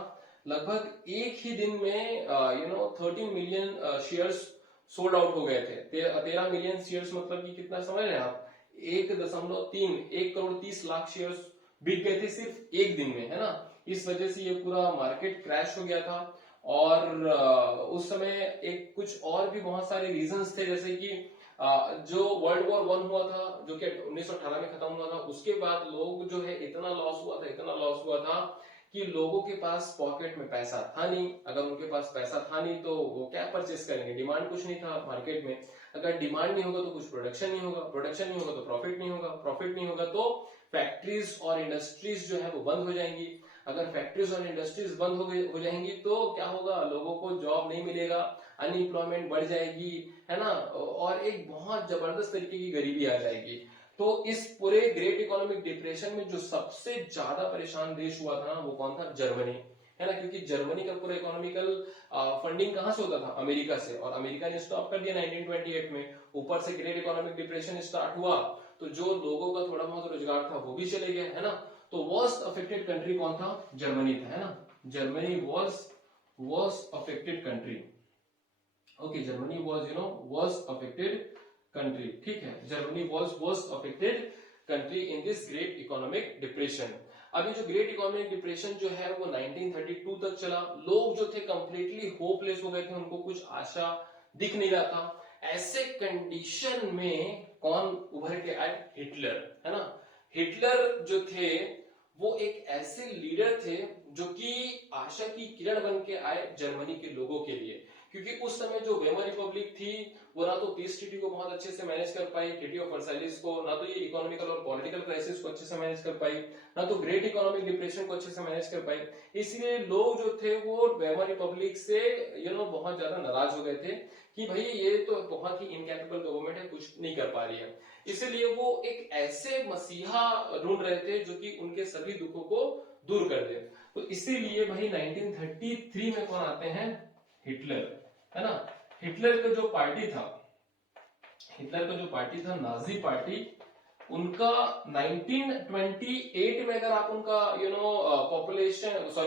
लगभग एक ही दिन में 13 मिलियन शेयर्स सोल्ड आउट हो गए थे। 13 मिलियन शेयर्स मतलब कि कितना समझ रहे हैं आप, 1 करोड़ 30 लाख शेयर्स बिक गए थे सिर्फ एक दिन में, है ना। इस वजह से ये पूरा मार्केट क्रैश हो गया था। और उस समय एक कुछ और भी बहुत सारे रीजंस थे, जैसे कि जो वर्ल्ड वॉर 1 हुआ था, जो कि 1918 में खत्म हुआ था। उसके बाद लोग जो है इतना लॉस हुआ था कि लोगों के पास पॉकेट में पैसा था नहीं। अगर उनके पास पैसा था नहीं तो वो क्या परचेस करेंगे, डिमांड कुछ नहीं था मार्केट में। अगर डिमांड नहीं होगा तो कुछ प्रोडक्शन नहीं होगा, प्रोडक्शन नहीं होगा तो प्रॉफिट नहीं होगा, प्रॉफिट नहीं होगा तो फैक्ट्रीज और इंडस्ट्रीज जो है वो बंद हो जाएंगी। अगर फैक्ट्रीज और इंडस्ट्रीज बंद हो जाएंगी तो क्या होगा, लोगों को जॉब नहीं मिलेगा, अनएम्प्लॉयमेंट बढ़ जाएगी, है ना, और एक बहुत जबरदस्त तरीके की गरीबी आ जाएगी। तो इस पूरे ग्रेट इकोनॉमिक डिप्रेशन में जो सबसे ज्यादा परेशान देश हुआ था ना, वो कौन था, जर्मनी, है ना, क्योंकि जर्मनी का पूरा इकोनॉमिकल फंडिंग कहां से होता था, अमेरिका से, और अमेरिका ने स्टॉप कर दिया 1928 में। ऊपर से ग्रेट इकोनॉमिक डिप्रेशन स्टार्ट हुआ तो जो लोगों का थोड़ा बहुत रोजगार था वो भी चले गया, है ना। तो वर्स्ट अफेक्टेड कंट्री कौन था, जर्मनी था, है ना। Germany was worst affected country. Okay, Germany was worst affected country, ठीक है, Germany was worst affected country in this great economic depression. अभी जो ग्रेट इकोनॉमिक डिप्रेशन जो है वो 1932 तक चला। लोग जो थे कंप्लीटली होपलेस हो गए थे, उनको कुछ आशा दिख नहीं रहा था। ऐसे कंडीशन में कौन उभर के आए, हिटलर, है ना। हिटलर जो थे वो एक ऐसे लीडर थे जो कि आशा की किरण बन के आए जर्मनी के लोगों के लिए, क्योंकि उस समय जो वेमर रिपब्लिक थी वो ना तो पीस ट्रीटी को बहुत अच्छे से मैनेज कर पाई, ट्रीटी ऑफ वर्साइलेस को, ना तो ये इकोनॉमिकल और पॉलिटिकल क्राइसिस को अच्छे से मैनेज कर पाई, ना तो ग्रेट इकोनॉमिक डिप्रेशन को अच्छे से मैनेज कर पाई। इसलिए लोग जो थे वो वेमर रिपब्लिक से बहुत ज्यादा नाराज हो गए थे कि भाई ये तो बहुत ही इनकैपेबल गवर्नमेंट है, कुछ नहीं कर पा रही है। इसलिए वो एक ऐसे मसीहा ढूंढ रहे थे जो कि उनके सभी दुखों को दूर कर दे। तो इसीलिए भाई 1933 में कौन आते हैं, हिटलर, है ना। हिटलर का जो पार्टी था, नाजी पार्टी, उनका 1928 में अगर आप उनका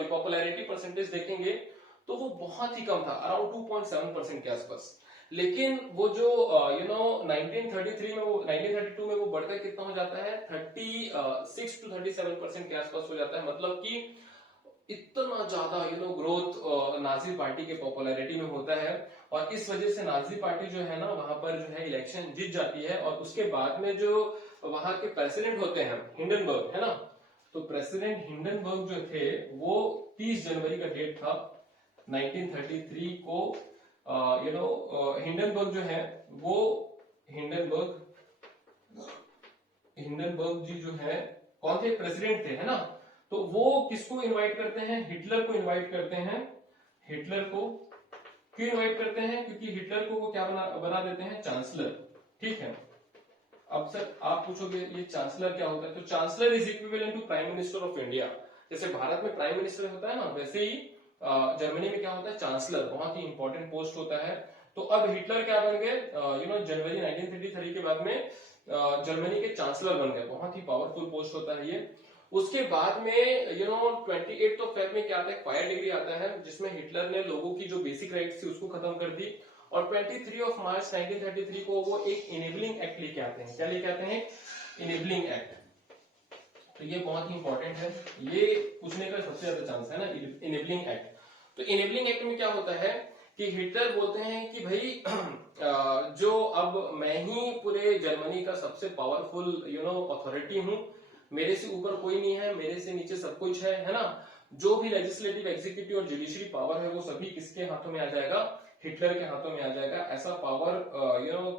पॉपुलैरिटी परसेंटेज देखेंगे तो वो बहुत ही कम था, अराउंड 2.7% के आसपास। लेकिन वो जो 1932 में वो बढ़कर कितना हो जाता है, 36 to 37% के आसपास हो जाता है। मतलब कि इतना ज्यादा ग्रोथ नाजी पार्टी के पॉपुलैरिटी में होता है, और इस वजह से नाजी पार्टी जो है ना वहां पर जो है इलेक्शन जीत जाती है। और उसके बाद में जो वहां के प्रेसिडेंट होते हैं, हिंडनबर्ग, है ना, तो प्रेसिडेंट हिंडनबर्ग जो थे वो 30 जनवरी का डेट था 1933 को। हिंडनबर्ग जो है वो हिंडनबर्ग जी जो है कौन थे, प्रेसिडेंट थे, है ना। तो वो किसको इनवाइट करते हैं, हिटलर को इनवाइट करते हैं। हिटलर को क्यों इनवाइट करते हैं, क्योंकि हिटलर को वो क्या बना देते हैं, चांसलर, ठीक है। अब सर आप पूछोगे ये चांसलर क्या होता है, तो chancellor is equivalent to prime minister of India. जैसे भारत में प्राइम मिनिस्टर होता है ना, वैसे ही जर्मनी में क्या होता है, चांसलर, बहुत ही इंपॉर्टेंट पोस्ट होता है। तो अब हिटलर क्या बन गए, जनवरी 1933 के बाद में जर्मनी के चांसलर बन गए, बहुत ही पावरफुल पोस्ट होता है ये। उसके बाद में 28 ऑफ फेब में क्या आता है, फायर डिग्री आता है, जिसमें हिटलर ने लोगों की जो बेसिक राइट्स थी उसको खत्म कर दी। और 23 ऑफ मार्च 1933 को वो एक इनेबलिंग एक्ट लेके आते हैं। क्या लेके आते हैं, इनेबलिंग एक्ट। तो ये बहुत ही इंपॉर्टेंट है, ये पूछने का सबसे ज्यादा चांस है ना, इनेबलिंग एक्ट। तो इनेबलिंग एक्ट में क्या होता है कि हिटलर बोलते हैं कि भाई जो अब मैं ही पूरे जर्मनी का सबसे पावरफुल अथॉरिटी हूं, मेरे से ऊपर कोई नहीं है, मेरे से नीचे सब कुछ है ना। जो भी लेजिस्लेटिव, एग्जीक्यूटिव और जुडिशरी पावर है वो सभी किसके हाथों में आ जाएगा, हिटलर के हाथों में आ जाएगा। ऐसा पावर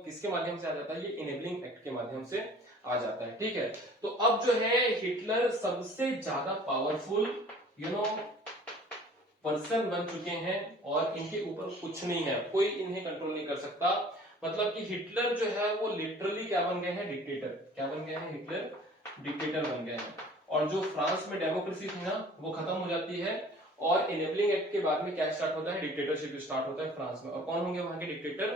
किसके माध्यम से आ जाता है, ये इनेबलिंग एक्ट के माध्यम से आ जाता है, ठीक है। तो अब जो है हिटलर सबसे ज्यादा पावरफुल पर्सन बन चुके हैं और इनके ऊपर कुछ नहीं है, कोई इन्हें कंट्रोल नहीं कर सकता। मतलब कि हिटलर जो है वो लिटरली क्या बन गए हैं, डिक्टेटर। क्या बन गए हैं, हिटलर डिक्टेटर बन गए हैं। और जो फ्रांस में डेमोक्रेसी थी ना वो खत्म हो जाती है, और इनेबलिंग एक्ट के बाद में क्या स्टार्ट होता है, डिक्टेटरशिप स्टार्ट होता है फ्रांस में। और कौन होंगे वहां के डिक्टेटर,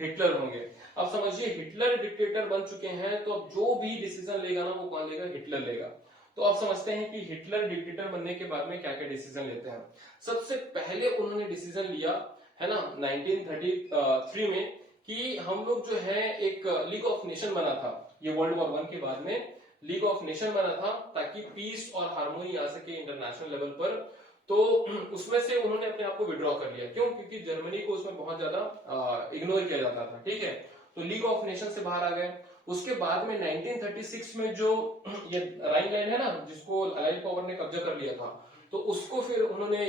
हिटलर होंगे। अब समझिए हिटलर डिक्टेटर बन चुके हैं, तो अब जो भी डिसीजन लेगा ना वो कौन लेगा, हिटलर लेगा। तो आप समझते हैं कि हिटलर डिक्टेटर बनने के बाद में क्या क्या डिसीजन लेते हैं। सबसे पहले उन्होंने डिसीजन लिया है ना 1933 में कि हम लोग जो है एक लीग ऑफ नेशन बना था, ये वर्ल्ड वॉर 1 के बाद में लीग ऑफ नेशन बना था ताकि पीस और हार्मोनी आ सके इंटरनेशनल लेवल पर। तो उसमें से उन्होंने अपने आप को विड्रॉ कर लिया, क्यों, क्योंकि जर्मनी को उसमें बहुत ज्यादा इग्नोर किया जाता था, ठीक है। तो लीग ऑफ नेशन से बाहर आ गए। उसके बाद में 1936 में जो ये राइनलैंड है ना जिसको अलाइड पावर ने कब्जा कर लिया था, तो उसको फिर उन्होंने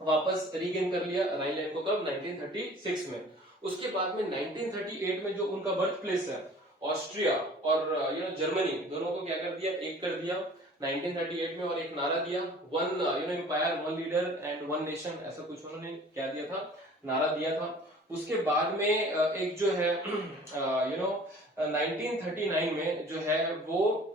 वापस रीगेन कर लिया राइनलैंड को, कब, 1936 में। उसके बाद में 1938 में जो उनका बर्थ प्लेस है ऑस्ट्रिया और जर्मनी, दोनों को क्या कर दिया, एक कर दिया। 1938 में और एक नारा दिया, one empire one leader and one nation, ऐसा कुछ उन्होंने क्या दिया था, नारा दिया था। उसके बाद में एक जो है 1939 में जो है वो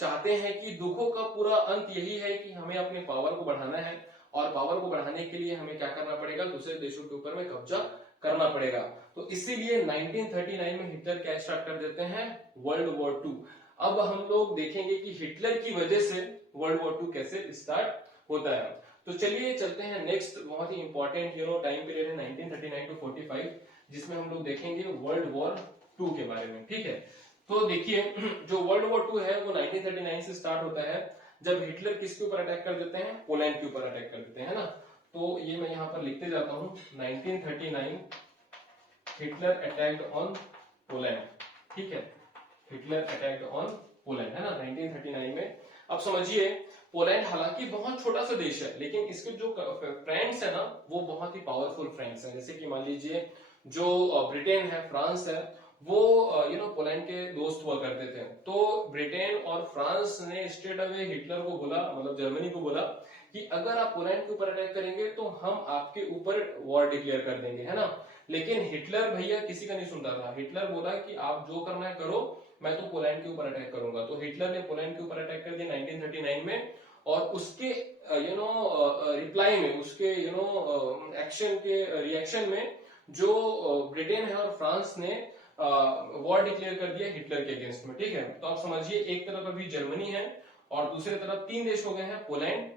चाहते हैं कि दुखों का पूरा अंत यही है कि हमें अपने पावर को बढ़ाना है, और पावर को बढ़ाने के लिए हमें क्या करना पड़ेगा, दूसरे देशों के ऊपर में कब्जा करना पड़ेगा। तो इसीलिए 1939 में हिटलर क्या स्टार्ट कर देते हैं, वर्ल्ड वॉर 2। अब हम लोग देखेंगे कि हिटलर की वजह से वर्ल्ड वॉर 2 कैसे स्टार्ट होता है। तो चलिए चलते हैं नेक्स्ट बहुत ही इंपॉर्टेंट टाइम पीरियड है 1939 टू 45, जिसमें हम लोग देखेंगे वर्ल्ड वॉर 2 के बारे में। ठीक है, तो देखिए जो वर्ल्ड वॉर 2 है वो 1939 से स्टार्ट होता है, जब हिटलर किसके ऊपर अटैक कर देते हैं, पोलैंड के ऊपर अटैक कर देते हैं, है ना। तो ये मैं यहाँ पर लिखते जाता हूँ, 1939 हिटलर अटैक्ड ऑन पोलैंड। ठीक है, हिटलर अटैक्ड ऑन पोलैंड, है ना, 1939 में। अब समझिए पोलैंड हालांकि बहुत छोटा सा देश है, लेकिन इसके जो फ्रेंड्स है ना वो बहुत ही पावरफुल फ्रेंड्स हैं। जैसे कि मान लीजिए जो ब्रिटेन है, फ्रांस है, वो पोलैंड के दोस्त हुआ करते थे। तो ब्रिटेन और फ्रांस ने स्ट्रेट अवे हिटलर को बोला, मतलब जर्मनी को बोला कि अगर आप पोलैंड के ऊपर अटैक करेंगे तो हम आपके ऊपर वॉर डिक्लेयर कर देंगे, है ना। लेकिन हिटलर भैया किसी का नहीं सुनता था। हिटलर बोला कि आप जो करना है करो, मैं तो पोलैंड के ऊपर अटैक करूंगा। तो हिटलर ने पोलैंड के ऊपर अटैक कर दिया 1939 में, और उसके रिप्लाई में, उसके एक्शन के रिएक्शन में जो ब्रिटेन है और फ्रांस ने वॉर डिक्लेयर कर दिया हिटलर के अगेंस्ट में। ठीक है, तो आप समझिए एक तरफ अभी जर्मनी है और दूसरे तरफ तीन देश हो गए हैं, पोलैंड,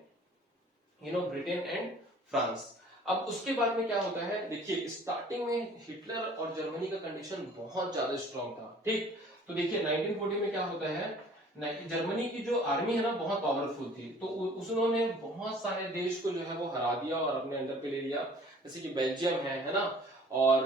ब्रिटेन एंड फ्रांस। अब उसके बाद में क्या होता है, देखिए स्टार्टिंग में हिटलर और जर्मनी का कंडीशन बहुत ज्यादा स्ट्रांग था। ठीक, तो देखिए 1940 में क्या होता है, जर्मनी की जो आर्मी है ना बहुत पावरफुल थी, तो उन्होंने बहुत सारे देश को जो है वो हरा दिया और अपने अंदर पे ले लिया। जैसे कि बेल्जियम है ना, और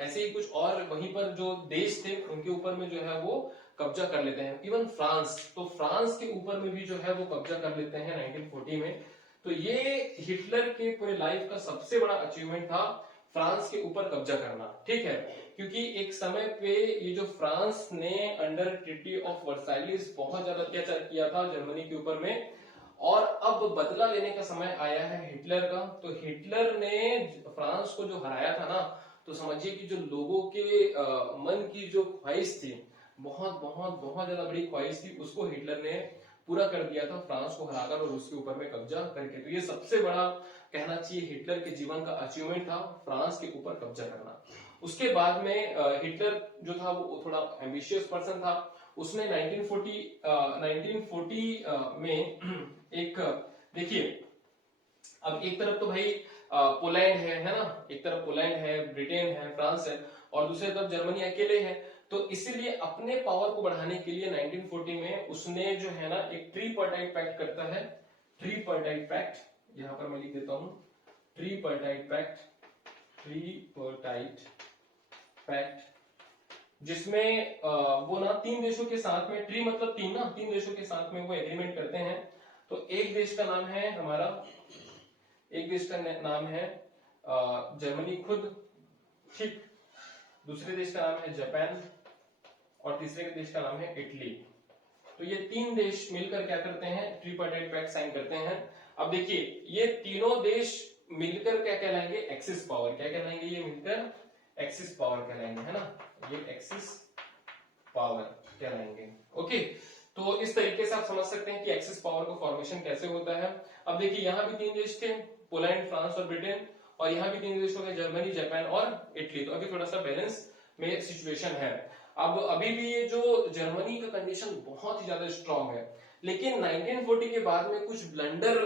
ऐसे ही कुछ और वहीं पर जो देश थे उनके ऊपर में जो है वो कब्जा कर लेते हैं। इवन फ्रांस, तो फ्रांस के ऊपर में भी जो है वो कब्जा कर लेते हैं 1940 में। तो ये हिटलर के पूरे लाइफ का सबसे बड़ा अचीवमेंट था, फ्रांस के ऊपर कब्जा करना। ठीक है, क्योंकि एक समय पे ये जो फ्रांस ने अंडर ट्रीटी ऑफ वर्साइलिस बहुत ज्यादा अत्याचार किया था जर्मनी के ऊपर में, और अब बदला लेने का समय आया है हिटलर का। तो हिटलर ने फ्रांस को जो हराया था ना, तो समझिए कि जो लोगों के मन की जो ख्वाहिश थी, बहुत बहुत बहुत ज्यादा बड़ी ख्वाहिश थी, उसको हिटलर ने पूरा कर दिया था फ्रांस को हराकर और उसके ऊपर में कब्जा करके। तो ये सबसे बड़ा कहना चाहिए हिटलर के जीवन का अचीवमेंट था, फ्रांस के ऊपर कब्जा करना। उसके बाद में हिटलर जो था वो थोड़ा एम्बिशियस पर्सन था। उसने 1940 में एक, देखिए अब एक तरफ तो भाई पोलैंड है ना, एक तरफ पोलैंड है, ब्रिटेन है, फ्रांस है, और दूसरी तरफ जर्मनी अकेले है। तो इसीलिए अपने पावर को बढ़ाने के लिए 1940 में उसने जो है ना एक ट्रीपार्टाइट पैक्ट करता है। ट्रीपार्टाइट पैक्ट, यहां पर मैं लिख देता हूं, ट्रीपार्टाइट पैक्ट, ट्रीपार्टाइट पैक्ट, जिसमें वो ना तीन देशों के साथ में, ट्री मतलब तीन ना, तीन देशों के साथ में वो एग्रीमेंट करते हैं। तो एक देश का नाम है हमारा, एक देश का नाम है जर्मनी खुद, ठीक, दूसरे देश का नाम है जापान, और तीसरे देश का नाम है इटली। तो ये तीन देश मिलकर क्या करते हैं, ट्रीपार्टाइट पैक्ट साइन करते हैं। अब देखिए ये तीनों देश मिलकर क्या कहलाएंगे, एक्सिस पावर। क्या कहलाएंगे ये मिलकर, एक्सिस पावर कहलाएंगे, है ना, ये एक्सिस पावर कहलाएंगे। ओके, तो इस तरीके से आप समझ सकते हैं कि एक्सिस पावर का फॉर्मेशन कैसे होता है। अब देखिए यहाँ भी तीन देश थे, पोलैंड, फ्रांस और ब्रिटेन, और यहाँ भी तीन देश हो गए, जर्मनी, जापान और इटली। तो अभी थोड़ा सा बैलेंस में सिचुएशन है। अब अभी भी ये जो जर्मनी का कंडीशन बहुत ही ज्यादा स्ट्रांग है, लेकिन 1940 के बाद में कुछ ब्लंडर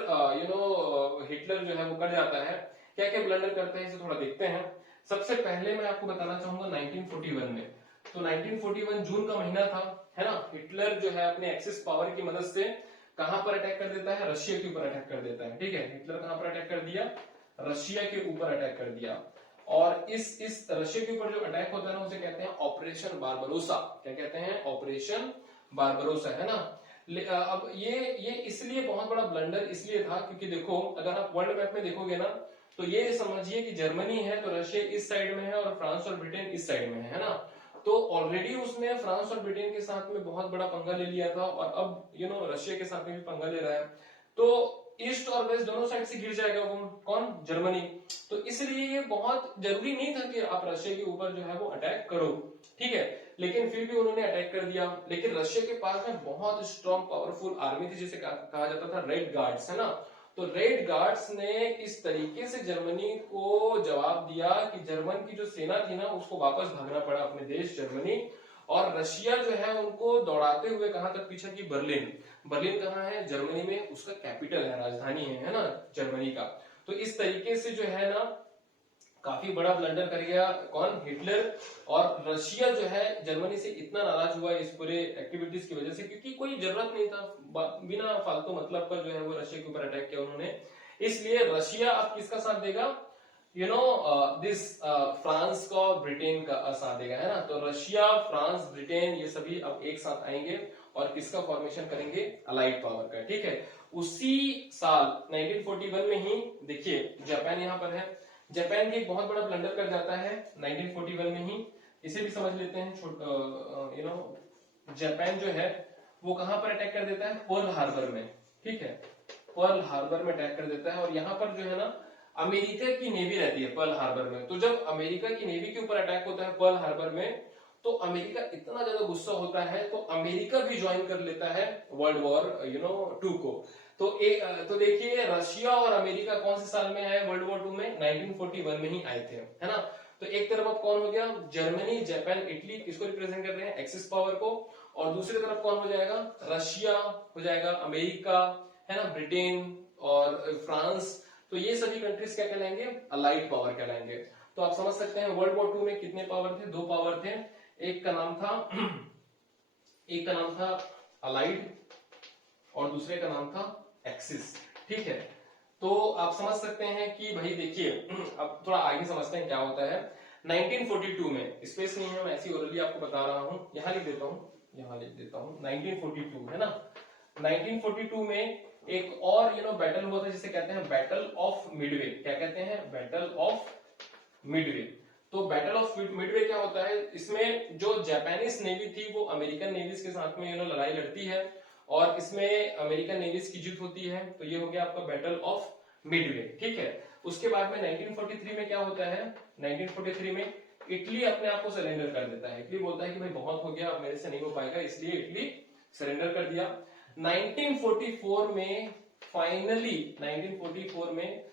हिटलर जो है वो कर जाता है। क्या क्या ब्लंडर करते हैं इसे थोड़ा देखते हैं। सबसे पहले मैं आपको बताना चाहूंगा 1941 में, तो 1941 जून का महीना था, है ना, हिटलर जो है अपने एक्सिस पावर की मदद से कहां पर अटैक कर देता है, रशिया के ऊपर अटैक कर देता है। ठीक है, हिटलर कहां पर अटैक कर दिया, रशिया के ऊपर अटैक कर दिया। और इस रशिया के ऊपर जो अटैक होता है ना उसे कहते हैं ऑपरेशन बारबरोसा। क्या कहते हैं, ऑपरेशन बारबरोसा, है ना। अब ये इसलिए बहुत बड़ा ब्लंडर इसलिए था क्योंकि देखो अगर आप वर्ल्ड मैप में देखोगे ना, तो ये समझिए कि जर्मनी है तो रशिया इस साइड में है और फ्रांस और ब्रिटेन इस साइड में है ना। तो ऑलरेडी उसने फ्रांस और ब्रिटेन के साथ में बहुत बड़ा पंगा ले लिया था, और अब रशिया के साथ में भी पंगा ले रहा है। तो ईस्ट और वेस्ट दोनों साइड से गिर जाएगा वो कौन, जर्मनी। तो इसलिए ये बहुत जरूरी नहीं था कि आप रशिया के ऊपर जो है वो अटैक करो, ठीक है, लेकिन फिर भी उन्होंने अटैक कर दिया। लेकिन रशिया के पास में बहुत स्ट्रॉन्ग पावरफुल आर्मी थी, जिसे कहा जाता था रेड गार्ड्स, है ना। तो रेड गार्ड्स ने इस तरीके से जर्मनी को जवाब दिया कि जर्मन की जो सेना थी ना उसको वापस भागना पड़ा अपने देश जर्मनी, और रशिया जो है उनको दौड़ाते हुए कहां तक पीछा की, बर्लिन। बर्लिन कहाँ है, जर्मनी में, उसका कैपिटल है, राजधानी है ना जर्मनी का। तो इस तरीके से जो है ना काफी बड़ा ब्लंडर कर गया कौन, हिटलर। और रशिया जो है जर्मनी से इतना नाराज हुआ इस पूरे एक्टिविटीज की वजह से, क्योंकि कोई जरूरत नहीं था, बिना फालतू मतलब पर जो है वो रशिया के ऊपर अटैक किया उन्होंने। इसलिए रशिया अब किसका साथ देगा, दिस फ्रांस का, ब्रिटेन का साथ देगा, है ना। तो रशिया, फ्रांस, ब्रिटेन ये सभी अब एक साथ आएंगे और किसका फॉर्मेशन करेंगे, अलाइड पावर का, ठीक है। उसी साल 1941 में ही देखिए जापान यहाँ पर है, जापान की एक बहुत बड़ा ब्लंडर कर जाता है 1941 में ही, इसे भी समझ लेते हैं। जापान जो है वो कहां पर अटैक कर देता है, पर्ल हार्बर में, ठीक है, पर्ल हार्बर में अटैक कर देता है। और यहाँ पर जो है ना अमेरिका की नेवी रहती है पर्ल हार्बर में। तो जब अमेरिका की नेवी के ऊपर अटैक होता है पर्ल हार्बर में, तो अमेरिका इतना ज्यादा गुस्सा होता है, तो अमेरिका भी ज्वाइन कर लेता है वर्ल्ड वॉर 2 को। तो देखिए रशिया और अमेरिका कौन से साल में आए वर्ल्ड वॉर 2 में, 1941 में ही आए थे, है ना। तो एक तरफ अब कौन हो गया, जर्मनी, जापान, इटली, किसको रिप्रेजेंट कर रहे हैं, एक्सिस पावर को। और दूसरी तरफ कौन हो जाएगा, रशिया हो जाएगा, अमेरिका, है ना, ब्रिटेन और फ्रांस। तो ये सभी कंट्रीज क्या कहलाएंगे, अलाइड पावर कहलाएंगे। तो आप समझ सकते हैं वर्ल्ड वॉर 2 में कितने पावर थे, 2 पावर थे। एक का नाम था अलाइड और दूसरे का नाम था एक्सिस, ठीक है। तो आप समझ सकते हैं कि भाई देखिए अब थोड़ा आगे समझते हैं क्या होता है। 1942 में, स्पेस नहीं है, मैं ऐसी ओरली आपको बता रहा हूं, यहां लिख देता हूं 1942, है ना। 1942 में एक और बैटल हुआ था जिसे कहते हैं बैटल ऑफ मिडवे। क्या कहते हैं, बैटल ऑफ मिडवे। तो बैटल ऑफ मिडवे क्या होता है, इसमें जो जापानीज नेवी थी वो अमेरिकन नेवीज के साथ में लड़ाई लड़ती है, और इसमें अमेरिकन नेवीज की जीत होती है। तो ये हो गया आपका बैटल ऑफ मिडवे, ठीक है। उसके बाद में 1943 में क्या होता है, 1943 में इटली अपने आप को सरेंडर कर देता है। इटली बोलता है कि भाई बहुत हो गया, अब मेरे से नहीं हो पाएगा, इसलिए इटली सरेंडर कर दिया। 1944 में फाइनली 1944 में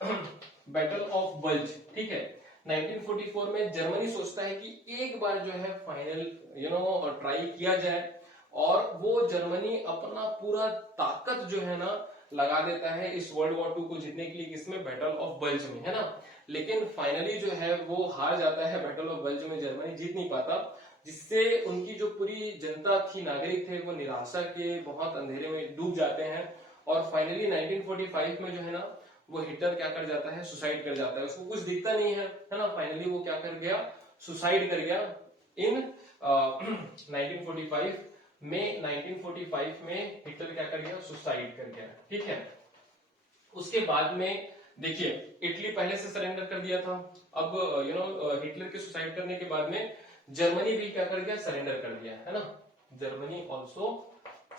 बैटल ऑफ बल्ज, ठीक है। 1944 में जर्मनी सोचता है कि एक बार जो है फाइनल ट्राई किया जाए, और वो जर्मनी अपना पूरा ताकत जो है ना लगा देता है इस वर्ल्ड वॉर 2 को जीतने के लिए, किसमें, बैटल ऑफ बल्ज में, है ना। लेकिन फाइनली जो है वो हार जाता है बैटल ऑफ बल्ज में, जर्मनी जीत नहीं पाता, जिससे उनकी जो पूरी जनता थी, नागरिक थे, वो निराशा के बहुत अंधेरे में डूब जाते हैं। और फाइनली 1945 में जो है ना वो हिटलर क्या कर जाता है, सुसाइड कर जाता है। उसको कुछ दिखता नहीं है ना, फाइनली वो क्या कर गया, सुसाइड कर गया इन 1945 में। 1945 में हिटलर क्या कर गया, सुसाइड कर गया, ठीक है। उसके बाद में देखिए इटली पहले से सरेंडर कर दिया था। अब हिटलर के सुसाइड करने के बाद में जर्मनी भी क्या कर गया, सरेंडर कर दिया, है ना। Germany also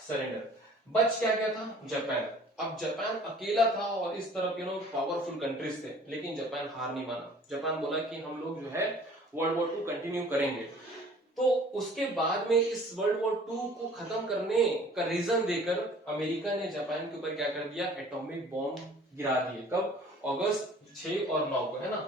surrender. बच क्या गया था, जापान। अब जापान अकेला था और इस तरफ पावरफुल कंट्रीज थे, लेकिन जापान हार नहीं माना। जापान बोला कि हम लोग जो है वर्ल्ड वॉर 2 कंटिन्यू करेंगे। तो उसके बाद में इस वर्ल्ड वॉर 2 को खत्म करने का रीजन देकर अमेरिका ने जापान के ऊपर क्या कर दिया, एटॉमिक बॉम्ब गिरा दिए। कब, अगस्त 6 और 9 को, है ना।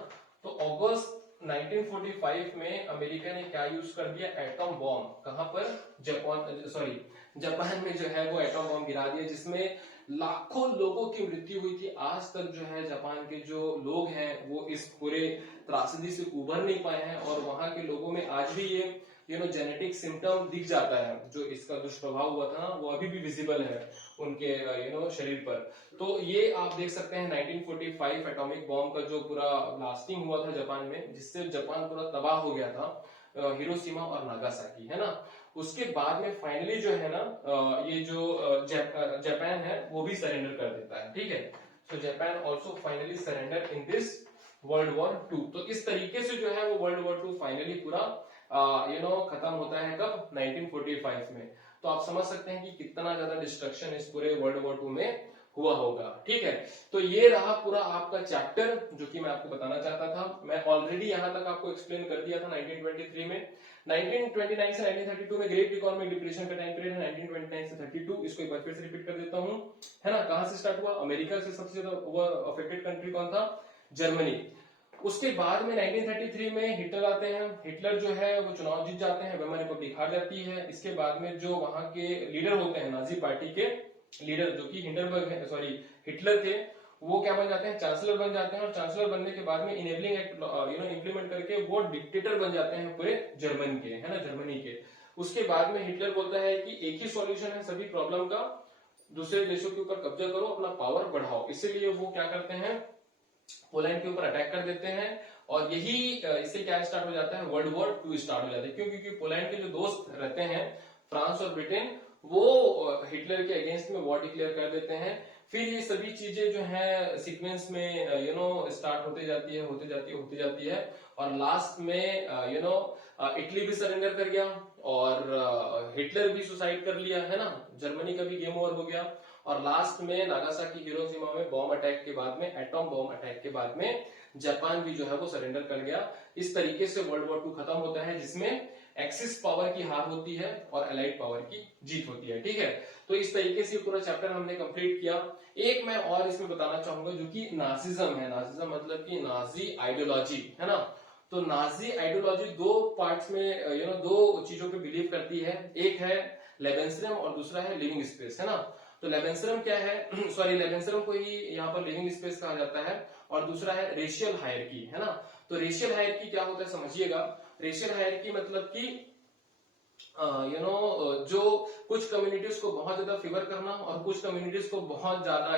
तो अगस्त 1945 में अमेरिका ने क्या यूज कर दिया, एटम बॉम्ब। कहां पर, जापान में जो है वो एटम बॉम्ब गिरा दिया, जिसमें लाखों लोगों की मृत्यु हुई थी। आज तक जो है जापान के जो लोग हैं वो इस पूरे त्रासदी से उभर नहीं पाए हैं, और वहां के लोगों में आज भी ये जेनेटिक सिम्टम दिख जाता है। जो इसका दुष्प्रभाव हुआ था वो अभी भी विजिबल है उनके शरीर पर। तो ये आप देख सकते हैं 1945 एटॉमिक बॉम्ब का जो पूरा ब्लास्टिंग हुआ था जापान में, जिससे जापान पूरा तबाह हो गया था, हिरोशिमा और नागासाकी, है ना। उसके बाद में फाइनली जो है ना ये जो जापान है वो भी सरेंडर कर देता है, ठीक है। So Japan also finally surrender in this world war 2। तो इस तरीके से जो है वो वर्ल्ड वॉर 2 फाइनली पूरा खत्म होता है कब, 1945 में। तो आप समझ सकते हैं कि कितना ज्यादा डिस्ट्रक्शन इस पूरे वर्ल्ड वॉर 2 में हुआ होगा। ठीक है, तो ये रहा पूरा आपका चैप्टर जो कि मैं आपको बताना चाहता था। मैं ऑलरेडी यहां तक आपको एक्सप्लेन कर दिया था 1923 में। 1929 से 1932 में ग्रेट इकोनॉमिक डिप्रेशन का टाइम पीरियड है, 1929 से 32। इसको एक बार फिर से रिपीट कर देता हूं, है ना। कहां से स्टार्ट हुआ, अमेरिका से सबसे ज्यादा अफेक्टेड कंट्री कौन था, जर्मनी। उसके बाद में 1933 में हिटलर आते हैं। हिटलर जो है वो चुनाव जीत जाते हैं, वेमन रिपब्लिक हार जाती है। इसके बाद में जो वहां के लीडर होते हैं, नाजी पार्टी के लीडर जो कि हिंडरबर्ग है, सॉरी हिटलर थे, वो क्या बन जाते हैं, चांसलर बन जाते हैं। और चांसलर बनने के बाद में इनेबलिंग एक्ट इंप्लीमेंट करके वो डिक्टेटर बन जाते हैं पूरे जर्मन के, है ना, जर्मनी के। उसके बाद में हिटलर बोलता है कि एक ही सॉल्यूशन है सभी प्रॉब्लम का, दूसरे देशों के ऊपर कब्जा करो, अपना पावर बढ़ाओ। इसीलिए वो क्या करते हैं, पोलैंड के ऊपर अटैक कर देते हैं। और यही इससे क्या स्टार्ट हो जाता है, वर्ल्ड वॉर 2 स्टार्ट हो जाता है। क्यों, क्योंकि पोलैंड के जो दोस्त रहते हैं, फ्रांस और ब्रिटेन, वो हिटलर के अगेंस्ट में वॉर डिक्लेयर कर देते हैं। फिर ये सभी चीजें जो है सीक्वेंस में स्टार्ट होते जाती है, होती जाती है। और लास्ट में इटली भी सरेंडर कर गया, और हिटलर भी सुसाइड कर लिया, है ना, जर्मनी का भी गेम ओवर हो गया। और लास्ट में नागासाकी हिरोशिमा में बॉम्ब अटैक के बाद में, एटॉम बॉम्ब अटैक के बाद में जापान भी जो है वो सरेंडर कर गया। इस तरीके से वर्ल्ड वॉर 2 खत्म होता है, जिसमें एक्सिस पावर की हार होती है और एलाइड पावर की जीत होती है। ठीक है, तो इस तरीके से पूरा चैप्टर हमने कंप्लीट किया। एक मैं और इसमें बताना चाहूंगा जो कि नाजिज्म है। नाजिज्म मतलब कि नाजी आइडियोलॉजी, है ना। तो नाजी आइडियोलॉजी दो पार्ट्स में दो चीजों पे बिलीव करती है। एक है लेबेंसरम और दूसरा है लिविंग स्पेस, है ना। तो लेबेंसरम क्या है सॉरी लेबेंसरम को ही यहाँ पर लिविंग स्पेस कहा जाता है। और दूसरा है रेशियल हायरार्की, है ना। तो रेशियल हायरार्की क्या होता है समझिएगा। रेशियल हायरार्की मतलब कि जो कुछ कम्युनिटीज को बहुत ज्यादा फेवर करना और कुछ कम्युनिटीज को बहुत ज्यादा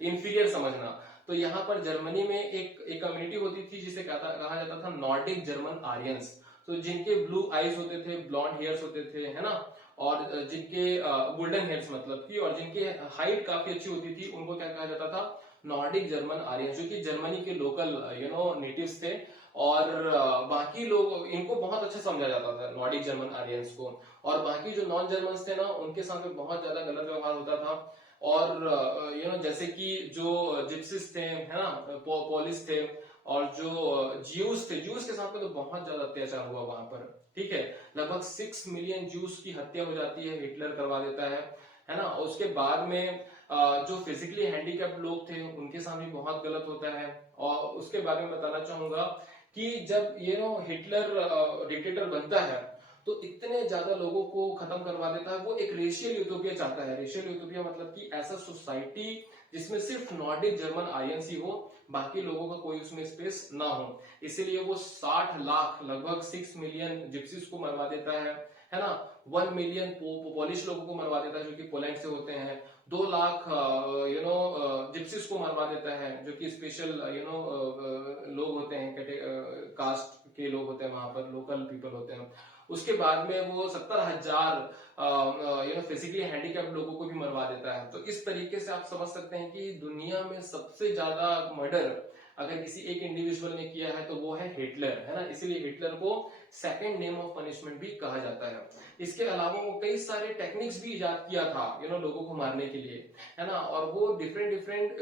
इंफीरियर समझना। तो यहाँ पर जर्मनी में एक कम्युनिटी होती थी जिसे कहा जाता था नॉर्डिक जर्मन आर्यंस। तो जिनके ब्लू आईज होते थे, ब्लॉन्ड हेयर्स होते थे, है ना, और जिनके गोल्डन हेयर्स मतलब की, और जिनके हाइट काफी अच्छी होती थी, उनको क्या कहा जाता था, नॉर्डिक जर्मन आर्यंस, जो कि जर्मनी के लोकल नेटिव्स थे। और बाकी लोग, इनको बहुत अच्छा समझा जाता था नॉर्डिक जर्मन आर्यंस को। और बाकी जो नॉन जर्मन्स थे ना, उनके साथ में बहुत ज्यादा गलत व्यवहार होता था। और जैसे कि जो जिप्सिस थे, है ना, पोलिस थे, और जो ज्यूस थे, ज्यूस के साथ में तो बहुत ज्यादा अत्याचार हुआ वहां पर। ठीक है, लगभग 6 मिलियन ज्यूस की हत्या हो जाती है, हिटलर करवा देता है ना। उसके बाद में जो फिजिकली हैंडीकैप्ड लोग थे उनके साथ भी बहुत गलत होता है। और उसके बारे में बताना चाहूंगा कि जब हिटलर डिक्टेटर बनता है तो इतने ज्यादा लोगों को खत्म करवा देता है। वो एक रेशियल यूटोपिया चाहता है। रेशियल यूटोपिया मतलब कि ऐसा सोसाइटी जिसमें सिर्फ नॉर्डिक जर्मन आर्यंस ही हो, बाकी लोगों का कोई उसमें स्पेस ना हो। इसीलिए वो 60 लाख, लगभग 6 मिलियन जिप्सीज को मरवा देता है ना। 1 मिलियन पोलिश लोगों को मरवा देता है जो कि पोलैंड से होते हैं। 2 लाख जिप्सीज को मरवा देता है जो कि स्पेशल लोग होते हैं, कास्ट के लोग होते हैं, वहां पर लोकल पीपल होते हैं। उसके बाद में वो 70,000 फिजिकली हैंडीकैप्ड लोगों को भी मरवा देता है। तो इस तरीके से आप समझ सकते हैं कि दुनिया में सबसे ज्यादा मर्डर अगर किसी एक इंडिविजुअल ने किया है तो वो है हिटलर, है ना। इसीलिए हिटलर को सेकंड नेम ऑफ पनिशमेंट भी कहा जाता है। इसके अलावा वो कई सारे टेक्निक्स भी इजाद किया था लोगों को मारने के लिए, है ना। और वो डिफरेंट डिफरेंट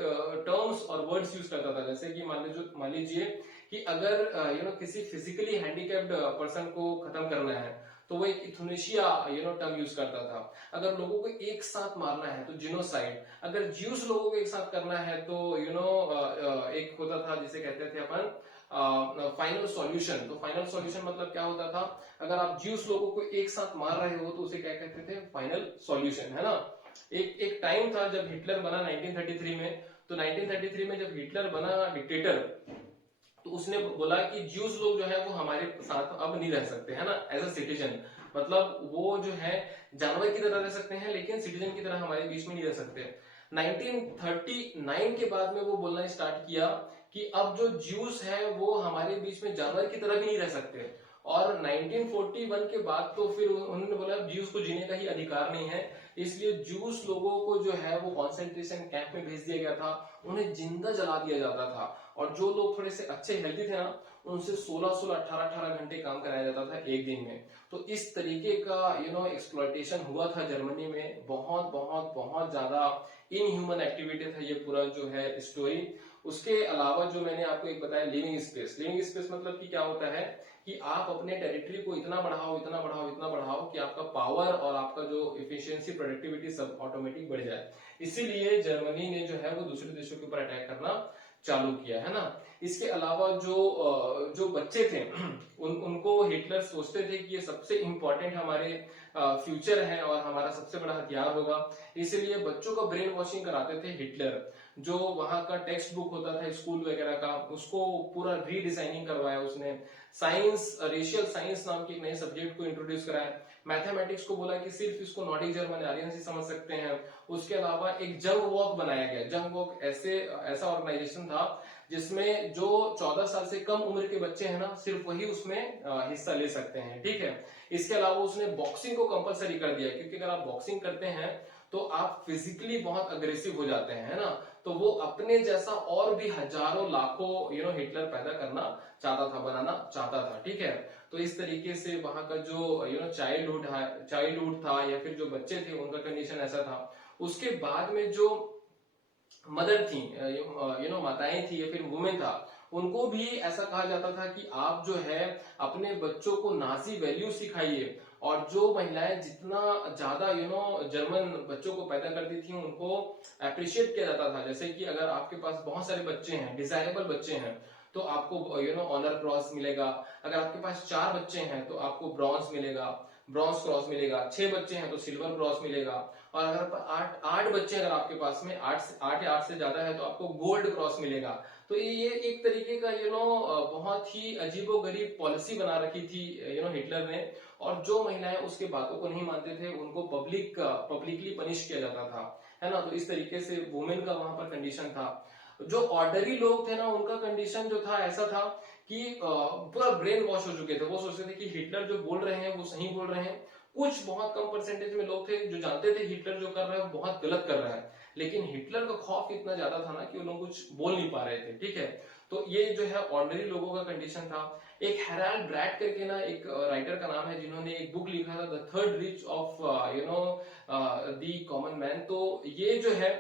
टर्म्स और वर्ड्स यूज करता था। जैसे कि मान लीजिए कि अगर किसी फिजिकली हैंडीकैप्ड पर्सन को खत्म करना है तो वो एक इथुनेशिया टर्म यूज करता था। अगर लोगों को एक साथ मारना है तो जिनोसाइड। अगर ज्यूस लोगों को एक साथ करना है तो एक होता था जिसे कहते थे अपन फाइनल सॉल्यूशन। तो फाइनल सॉल्यूशन मतलब क्या होता था, अगर आप ज्यूस लोगों को एक साथ मार रहे हो तो उसे क्या कहते थे, फाइनल सॉल्यूशन, है ना। एक टाइम था जब हिटलर बना 1933 में। तो 1933 में जब हिटलर बना डिक्टेटर तो उसने बोला कि ज्यूस लोग जो है वो हमारे साथ अब नहीं रह सकते, है ना, एज अ सिटीजन। मतलब वो जो है जानवर की तरह रह सकते हैं लेकिन सिटीजन की तरह हमारे बीच में नहीं रह सकते। 1939 के बाद में वो बोलना स्टार्ट किया कि अब जो ज्यूस है वो हमारे बीच में जानवर की तरह भी नहीं रह सकते। और 1941 के बाद तो फिर उन्होंने बोला ज्यूस को जीने का ही अधिकार नहीं है, इसलिए ज्यूस लोगों को जो है वो कॉन्सेंट्रेशन कैंप में भेज दिया गया था, उन्हें जिंदा जला दिया जाता था। और जो लोग थोड़े से अच्छे हेल्दी थे ना, उनसे 16-16, 18-18 घंटे काम कराया जाता था एक दिन में। तो इस तरीके का एक्सप्लॉयटेशन हुआ था जर्मनी में, बहुत बहुत बहुत ज्यादा इनह्यूमन एक्टिविटी था ये पूरा जो है स्टोरी। उसके अलावा जो मैंने आपको एक बताया लिविंग स्पेस, लिविंग स्पेस मतलब कि क्या होता है कि आप अपने टेरिटरी को इतना बढ़ाओ इतना बढ़ाओ इतना बढ़ाओ कि आपका पावर और आपका जो इफिशियंसी प्रोडक्टिविटी सब ऑटोमेटिक बढ़ जाए। इसीलिए जर्मनी ने जो है वो दूसरे देशों के ऊपर अटैक करना चालू किया, है ना। इसके अलावा जो बच्चे थे उनको हिटलर सोचते थे कि ये सबसे इंपॉर्टेंट हमारे फ्यूचर है और हमारा सबसे बड़ा हथियार होगा, इसलिए बच्चों का ब्रेन वॉशिंग कराते थे हिटलर। जो वहां का टेक्स्ट बुक होता था स्कूल वगैरह का, उसको पूरा रीडिजाइनिंग करवाया उसने। साइंस, रेशियल साइंस नाम की एक नए सब्जेक्ट को इंट्रोड्यूस कराया। मैथमेटिक्स को बोला कि सिर्फ इसको नॉर्डिक जर्मन आर्यन ही समझ सकते हैं। उसके अलावा एक जंग वॉक बनाया गया। जंग वॉक ऐसा ऑर्गेनाइजेशन था जिसमें जो 14 साल से कम उम्र के बच्चे हैं ना, सिर्फ वही उसमें हिस्सा ले सकते हैं, ठीक है। इसके अलावा उसने बॉक्सिंग को कंपलसरी कर दिया, क्योंकि अगर आप बॉक्सिंग करते हैं तो आप फिजिकली बहुत अग्रेसिव हो जाते हैं, है ना। तो वो अपने जैसा और भी हजारों लाखों हिटलर पैदा करना चाहता था, बनाना चाहता था, ठीक है। तो इस तरीके से वहां का जो चाइल्डहुड था या फिर जो बच्चे थे उनका कंडीशन ऐसा था। उसके बाद में जो मदर थी, माताएं थी या फिर वुमेन था, उनको भी ऐसा कहा जाता था कि आप जो है अपने बच्चों को नाजी वैल्यू सिखाइए। और जो महिलाएं जितना ज्यादा जर्मन बच्चों को पैदा करती थी उनको अप्रिशिएट किया जाता था। जैसे कि अगर आपके पास बहुत सारे बच्चे हैं, डिजायरेबल बच्चे हैं, तो आपको ऑनर क्रॉस मिलेगा। अगर आपके पास 4 बच्चे हैं तो आपको ब्रॉन्ज मिलेगा, ब्रॉन्ज क्रॉस मिलेगा। 6 बच्चे हैं तो सिल्वर क्रॉस मिलेगा। और अगर 8 बच्चे अगर आपके पास में 8 या 8 से ज्यादा है तो आपको गोल्ड क्रॉस मिलेगा। तो ये एक तरीके का बहुत ही अजीबोगरीब पॉलिसी बना रखी थी हिटलर ने। और जो महिलाएं उसके बातों को नहीं मानते थे उनको पब्लिकली पनिश किया जाता था, है ना। तो इस तरीके से वुमेन का वहां पर कंडीशन था। जो ऑर्डरी लोग थे ना, उनका कंडीशन जो था ऐसा था कि पूरा ब्रेन वॉश हो चुके थे। वो सोचते थे कि हिटलर जो बोल रहे हैं वो सही बोल रहे हैं। कुछ बहुत कम परसेंटेज में लोग थे जो जानते थे हिटलर जो कर रहा है वो बहुत गलत कर रहा है, लेकिन हिटलर का खौफ इतना ज्यादा था ना कि वो लोग कुछ बोल नहीं पा रहे थे, ठीक है। तो ये जो है ऑर्डिनरी लोगों का कंडीशन था। एक हेराल्ड ब्रैड करके ना एक राइटर का नाम है, जिन्होंने एक बुक लिखा था the third rich of the common man. तो ये जो है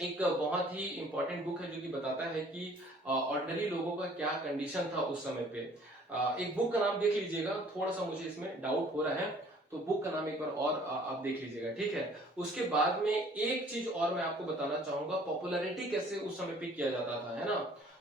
एक बहुत ही इंपॉर्टेंट बुक है जो कि बताता है कि ऑर्डिनरी लोगों का क्या कंडीशन था उस समय पे। एक बुक का नाम देख लीजिएगा, थोड़ा सा मुझे इसमें डाउट हो रहा है, तो बुक का नाम एक बार और आप देख लीजिएगा, ठीक है। उसके बाद में एक चीज और मैं आपको बताना चाहूंगा, पॉपुलैरिटी कैसे उस समय पे किया जाता था, है ना।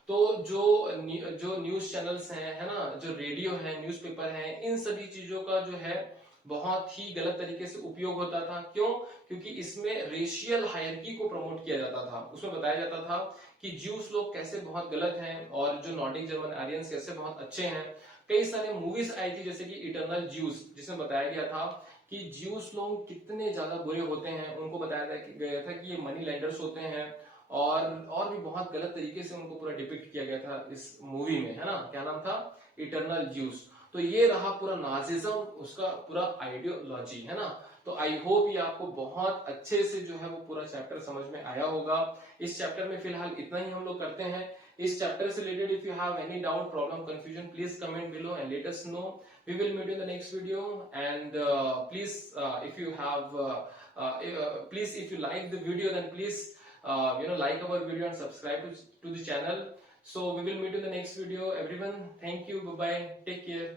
तो जो न्यूज चैनल्स हैं, है ना, जो रेडियो है, न्यूज़पेपर है, इन सभी चीजों का जो है बहुत ही गलत तरीके से उपयोग होता था। क्यों? क्योंकि इसमें रेशियल हायरकी को प्रमोट किया जाता था। उसमें बताया जाता था कि ज्यूस लोग कैसे बहुत गलत हैं और जो नॉर्डिक जर्मन आर्यंस कैसे बहुत अच्छे हैं। कई सारे मूवीज आई थी जैसे कि इटर्नल ज्यूस, जिसमें बताया गया था कि ज्यूस लोग कितने ज्यादा बुरे होते हैं। उनको बताया गया था कि ये मनी लेंडर्स होते हैं, और भी बहुत गलत तरीके से उनको पूरा डिपिक्ट किया गया था इस मूवी में, है ना। क्या नाम था? Eternal juice. तो ये रहा पूरा नाजिज्म, उसका पूरा आइडियोलॉजी, है ना। तो आई होप ये आपको बहुत अच्छे से जो है वो पूरा चैप्टर समझ में आया होगा। इस चैप्टर में फिलहाल इतना ही हम लोग करते हैं। इस चैप्टर से related if you have any doubt, problem, confusion, please comment below and let us know. We will meet in the next video and please if you have please if you like the video then please like our video and subscribe to the channel. So we will meet in the next video everyone. Thank you, bye bye, take care.